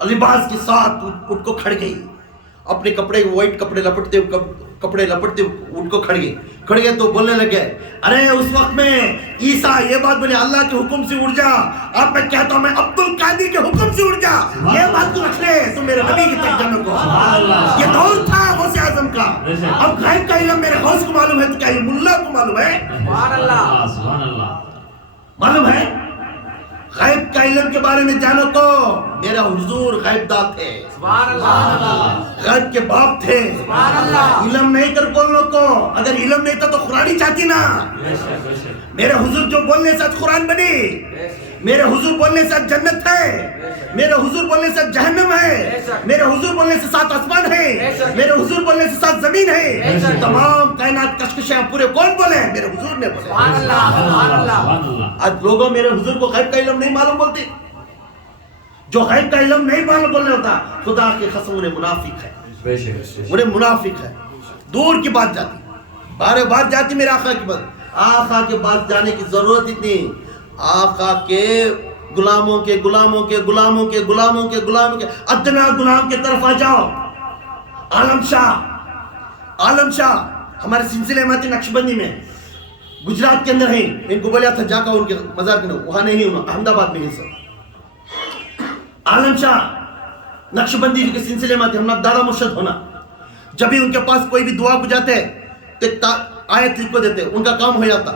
لباس کے ساتھ اٹھ کو کھڑ گئی, اپنے کپڑے وائٹ کپڑے لپٹتے اٹھ کو کھڑ گئے تو بولنے لگے, ارے اس وقت میں عیسیٰ یہ بات بولے, اللہ کے حکم سے اٹھ جا. اب میں کہتا ہوں میں عبد القادر کے حکم سے اٹھ جا, یہ بات تو رکھ لے تو میرے نبی کی ترجمے کو. یہ دور تھا غوث اعظم کا. اب غیب کا علم میرے غوث کو معلوم ہے تو کیا یہ ملا کو معلوم ہے؟ سبحان اللہ. معلوم ہے غیب کا علم کے بارے میں جانو تو میرا حضور غیب داں تھے, غیب کے باپ تھے. علم نہیں کر بولنے کو, اگر علم نہیں تھا تو قرآن چاہتی نا. میرے حضور جو بولنے سے قرآن بنی, میرے حضور بولنے سے جنت ہے, میرے حضور بولنے سے جہنم ہے, میرے حضور بولنے سے 7 آسمان ہے, میرے حضور بولنے سے 7 زمین ہے. تمام کائنات کشکشیں پورے کون بولے ہیں؟ میرے حضور نے بولے. آج لوگوں میرے حضور کو غیب کا علم نہیں معلوم بولتے. جو غیب کا علم نہیں معلوم بولنے ہوتا, خدا کی قسم انہیں منافق ہے, انہیں منافق ہے. دور کی بات جاتی, بار بار جاتی میرے آقا کی بات. آقا کے پاس جانے کی ضرورت اتنی, آقا کے غلاموں کے ادنا غلام کے طرف آ جاؤ. عالم شاہ ہمارے سلسلے میں نقشبندی میں گجرات کے اندر ہیں. ان کو بولیا تھا جا کر ان کے مزار کے وہاں نہیں ہونا, احمد آباد میں نہیں. سب عالم شاہ نقشبندی کے سلسلے میں ہم دادا مرشد ہونا. جب بھی ان کے پاس کوئی بھی دعا کو جاتے تو آیت لکھ کو دیتے, ان کا کام ہو جاتا.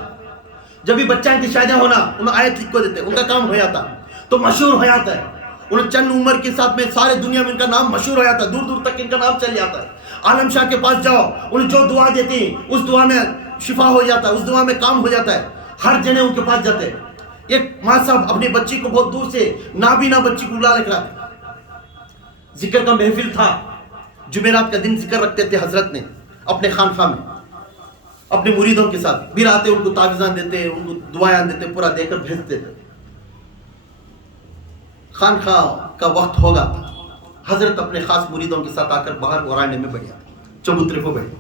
جب بھی بچہ کی شادیاں ہونا انہیں آیت لکھ کو دیتے, ان کا کام ہو جاتا. تو مشہور ہو جاتا ہے. انہیں چند عمر کے ساتھ میں سارے دنیا میں ان کا نام مشہور ہو جاتا ہے, دور دور تک ان کا نام چل جاتا ہے. عالم شاہ کے پاس جاؤ, انہیں جو دعا دیتی اس دعا میں شفا ہو جاتا ہے, اس دعا میں کام ہو جاتا ہے. ہر جنے ان کے پاس جاتے. ایک ماں صاحب اپنی بچی کو بہت دور سے نابینا بچی کو بلا لے کر آتے. ذکر کا محفل تھا, جمعرات کا دن ذکر رکھتے تھے حضرت نے اپنے خانقاہ میں اپنے مریدوں کے ساتھ. پھر آتے ان کو تعویذاں دیتے, ان کو دعائیں دیتے, پورا دے کر بھیجتے تھے. خانقاہ کا وقت ہوگا, حضرت اپنے خاص مریدوں کے ساتھ آ کر باہر ورانے میں بیٹھ جاتے, چبوترے کو بیٹھے.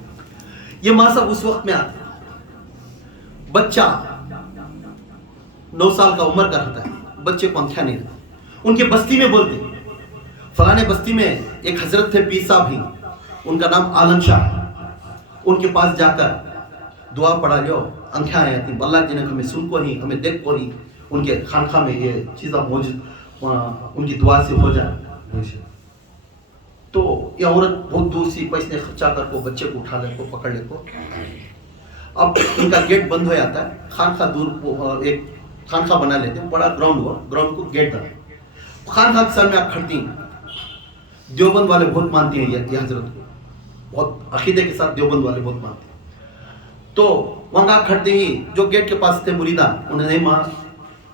یہ ماں صاحب اس وقت میں آتے, بچہ 9 سال کا عمر کا رہتا ہے, بچے کو آنکھیں نہیں رہتا. ان کے بستی میں بولتے, فلانے بستی میں ایک حضرت تھے پیر صاحب ہی, ان کا نام عالم شاہ, ان کے پاس جا کر دعا پڑھا لو, آنکھیں آ جاتی. اللہ جی نے ہمیں سن کو نہیں, ہمیں دیکھ کو نہیں. ان کے خانقاہ میں یہ چیزیں موجود, ان کی دعا سے ہو جائے. تو یہ عورت بہت دور سے پیسے خرچہ کر کو بچے کو اٹھا لے کو, پکڑ لے کو. اب ان کا گیٹ بند ہو جاتا ہے. خانقاہ دور ایک خانقاہ بنا لیتے ہیں, بڑا گراؤنڈ ہوا, گراؤنڈ کو گیٹ بنا. خانقاہ کے سر میں آپ کھڑتی ہیں. دیوبند والے بہت مانتے ہیں یہ حضرت کو, بہت عقیدے کے ساتھ دیوبند والے بہت مانتے ہیں. تو وہاں کھڑتے ہی جو گیٹ کے پاس تھے مریدہ, انہیں نہیں ماں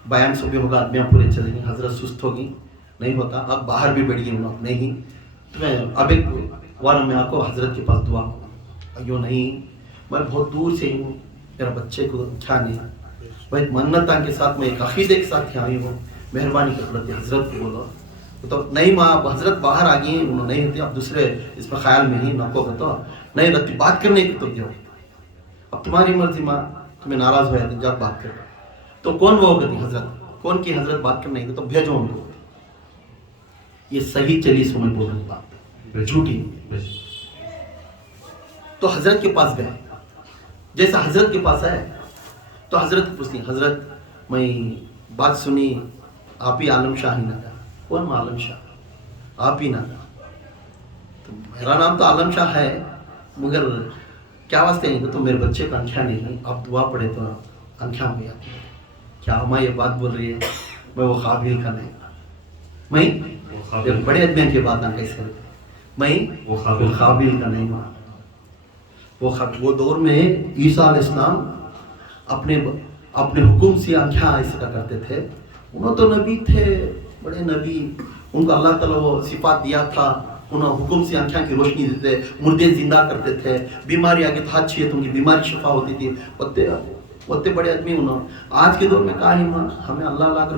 بیان صبح ہوگا, آدمیاں پورے چلیں گے, حضرت سست ہوگی, نہیں ہوتا. اب باہر بھی بیٹھ گئی, انہوں نہیں تو میں اب ایک وار میں آپ کو حضرت کے پاس دعا, یوں نہیں, میں بہت دور سے ہوں, میرا بچے کو کیا نہیں, میں منتاں کے ساتھ میں ایک عقیدے کے ساتھ آئی ہوں, مہربانی کر لیتے حضرت کو بولو. تو نہیں ماں, حضرت باہر آ گئی, انہوں نہیں ہوتے, اب دوسرے اس میں خیال میں ہی نہ کو بتاؤ, نہیں رہتی بات کرنے کی تو کیا, اب تمہاری مرضی ماں, تمہیں ناراض ہو جاتے جب بات کر. تو کون وہ ہوگی حضرت, کون کی حضرت بات کرنے کی, تو بھیجو ان کو. یہ صحیح چلی سو میں بول رہی بات, جھوٹی. تو حضرت کے پاس گئے, جیسا حضرت کے پاس آئے تو حضرت پوچھتی, حضرت میں بات سنی, آپ ہی عالم شاہ ہی نہ تھا. کون عالم شاہ, آپ ہی نہ تھا. تو میرا نام تو عالم شاہ ہے, مگر کیا واسطے نہیں, تو میرے بچے کا آنکھیں نہیں, آپ دعا پڑھے تو آنکھیں ہو جاتی. کیا ماں یہ بات بول رہی ہے, میں وہ قابل کا نہیں, میں بڑے آدمی کی بات نہ کیسے, میں وہ قابل کا نہیں. وہ دور میں عیسیٰ علیہ السلام اپنے حکم سے آنکھیں ایسا کرتے تھے. انہوں تو نبی تھے, بڑے نبی, ان کو اللہ تعالیٰ وہ صفات دیا تھا, انہوں حکم سے آنکھیں کی روشنی دیتے, مردے زندہ کرتے تھے, بیماری آگے ہاتھ چھیے تو ان کی بیماری شفا ہوتی تھی. اتنے بڑے آدمی انہوں. آج کے دور میں کہا ہی ماں, ہمیں اللہ لا کر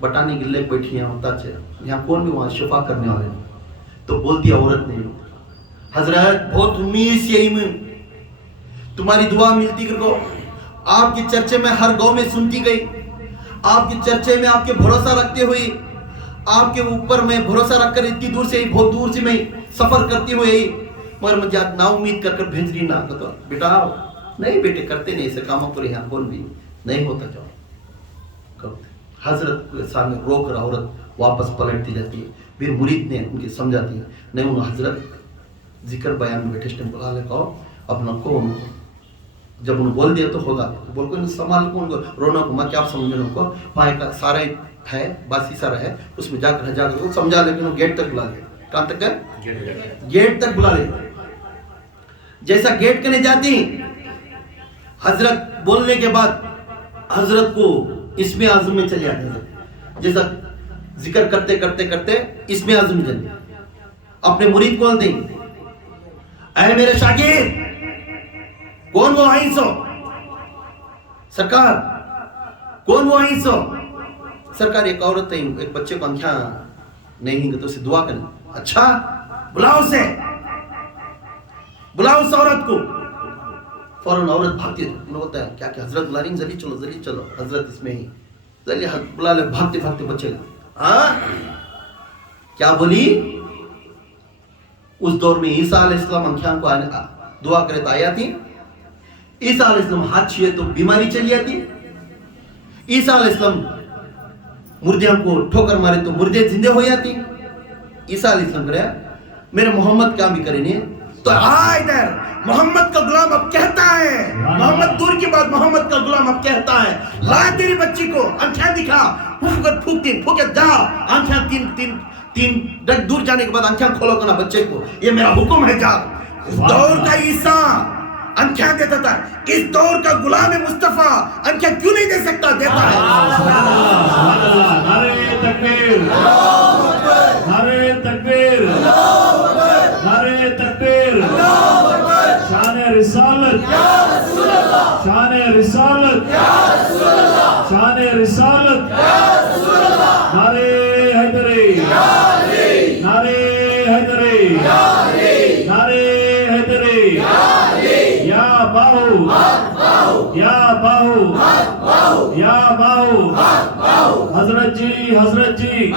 بٹانے کے لیے بیٹھی ہیں, ہوتا چاہے یہاں کون بھی وہاں شفا کرنے والے. تو بولتی عورت نے, حضرت بہت امید سے یہی میں تمہاری دعا ملتی کو, آپ کے چرچے میں ہر گاؤں میں سنتی گئی, آپ کے چرچے میں آپ کے بھروسہ رکھتے ہوئے آپ کے اوپر میں بھروسہ رکھ کر اتنی دور سے بہت دور سے میں سفر کرتی ہوں یہی، مگر مجھے نا امید کر کر بھیج رہی نا تو بیٹا نہیں بیٹے کرتے نہیں ایسے کاموں پر یہاں کون بھی نہیں ہوتا جاؤ کرتے۔ حضرت کے سامنے رو کر عورت واپس پلٹتی جاتی ہے، پھر مرید نے ان کی سمجھاتی ہے نہیں انہوں حضرت ذکر بیان میں بیٹھے اسٹیم بلا لے کہو اپنا کو جب انہوں بول دیا تو ہوگا بول کو سنبھال کو ان کو رونا کو میں کیا سمجھنے ان کو پائے کا سارا ہے باسی سارا ہے اس میں جا کر سمجھا لیکن وہ گیٹ تک بلا لے، کہاں تک ہے گیٹ تک بلا لے۔ جیسا گیٹ کرنے جاتی حضرت بولنے کے بعد حضرت کو اسم اعظم میں چلے آتے ہیں، جیسا ذکر کرتے کرتے کرتے اسم اعظم میں چلے اپنے مرید کو دیں اے میرے شاگرد کون وہ آئیسو سرکار کون وہ آئیسو سرکار ایک عورت ہے ایک بچے کو آنکھاں نہیں گے تو اسے دعا کریں اچھا بلاؤ اسے بلاؤ اس عورت کو فوراً عورت بھاگتی ہوتا ہے کیا کہ حضرت بلا رہی ذری چلو حضرت اس میں ہی ذری بلا لے بھاگتے بھاگتے بچے کیا بولی اس دور میں عیسیٰ علیہ السلام آنکھاں کو دعا کرے تو آیا تھی عیسیٰ علیہ السلام ہاتھ چھوئے تو بیماری چلی آتی عیسیٰ علیہ السلام مردیاں کو ٹھوکر مارے تو مردے زندے ہو جاتی عیسیٰ علیہ السلام کرے میرے محمد کیا بھی کرے نہیں تو ادھر محمد کا غلام اب کہتا ہے محمد دور کی بات محمد کا غلام اب کہتا ہے لا تیری بچی کو آنکھیں دکھا پھوکے جا آنکھیں تین ڈگ دور جانے کے بعد آنکھیں کھولو کرنا بچے کو یہ میرا حکم ہے جا اس دور کا عیسیٰ آنکھیں دیتا تھا اس دور کا غلام مصطفیٰ آنکھیں کیوں نہیں دے سکتا دیتا ہے نعرہ تکبیر نعرہ تکبیر نعرہ تکبیر شان رسالت شان رسالت شان رسالت نعرہ حیدری نعرہ حیدری نعرہ حیدری یا باہو یا باہو یا باہو حضرت جی حضرت جی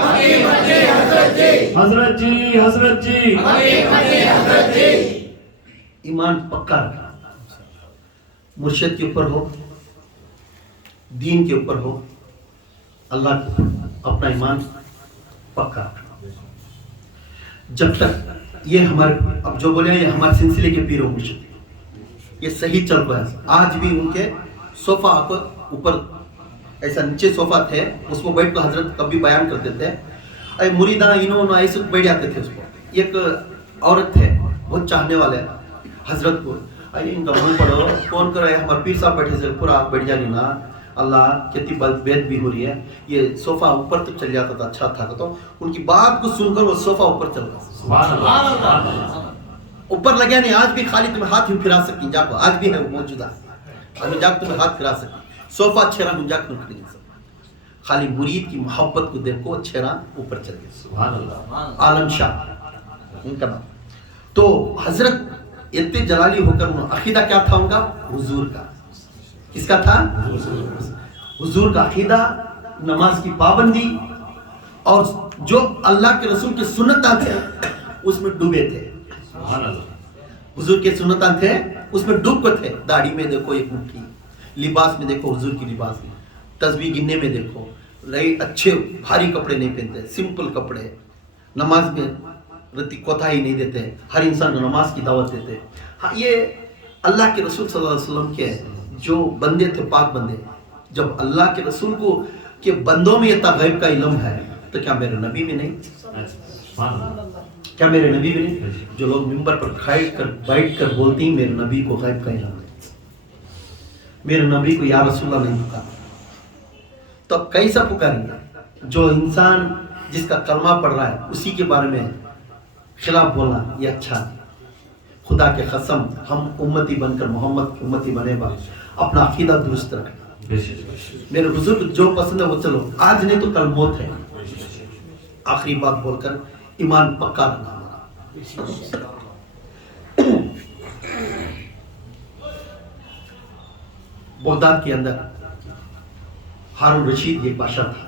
حضرت جی حضرت جی ایمان پکا رکھنا مرشد کے اوپر ہو دین کے اوپر ہو اللہ کے اوپر اپنا ایمان پکا رکھنا جب تک یہ ہمارے اب جو بولے ہیں یہ ہمارے سلسلے کے پیر و مرشد یہ صحیح چل رہا ہے آج بھی ان کے صوفہ اوپر ایسا نیچے صوفہ تھے اس میں بیٹھ کر حضرت کبھی بیان کرتے تھے اے مریداں انہوں ایسے بیٹھ جاتے تھے اس پر ایک عورت تھے بہت چاہنے والے حضرت کو ان کا منہ پڑھو کون کرو ہمارے پیر صاحب بیٹھے سے پورا بیٹھ جانی نا اللہ کتنی بیت بھی ہو رہی ہے یہ صوفہ اوپر تک چل جاتا تھا اچھا تھا تو ان کی بات کو سن کر وہ صوفہ اوپر چل رہا اوپر لگیا نہیں آج بھی خالی تمہیں ہاتھ ہی پھرا سکتی جا کو آج بھی ہے وہ موجودہ ابھی جا تمہیں ہاتھ پھرا سکتی صوفہ چھیرا ہم جا کر نہیں سکتے خالی مرید کی محبت کو دیکھو چھیرا اوپر چل گیا عالم شاہ ان کا نام تو حضرت اتنے جلالی ہو کر عقیدہ کیا تھا ان کا حضور کا کس کا تھا حضور کا عقیدہ نماز کی پابندی اور جو اللہ کے رسول کی سنتاں تھے اس میں ڈوبے تھے حضور کے سنتاں تھے اس میں ڈوب کر تھے داڑھی میں دیکھو ایک مٹھی لباس میں دیکھو حضور کی لباس میں تسبیح گننے میں دیکھو اچھے بھاری کپڑے نہیں پہنتے سمپل کپڑے نماز میں رتی کوتاہی نہیں دیتے ہر انسان کو نماز کی دعوت دیتے ہاں یہ اللہ کے رسول صلی اللہ علیہ وسلم کے جو بندے تھے پاک بندے جب اللہ کے رسول کو کہ بندوں میں اتنا غیب کا علم ہے تو کیا میرے نبی میں نہیں کیا میرے نبی میں نہیں جو لوگ ممبر پر بیٹھ کر بولتے ہیں میرے نبی کو غیب کا علم ہے میرے نبی کو یا رسول اللہ نہیں پکارا تو اب کیسا پکاریں گے جو انسان جس کا کلمہ پڑھ رہا ہے اسی کے بارے میں خلاف بولنا یہ اچھا نہیں خدا کے قسم ہم امتی بن کر محمد کی امتی بنے با اپنا عقیدہ درست رکھنا میرے بزرگ جو پسند ہے وہ چلو آج نہیں تو کل موت ہے آخری بات بول کر ایمان پکا رکھنا ہمارا بغداد کے اندر ہارون رشید ایک بادشاہ تھا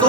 100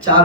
4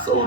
100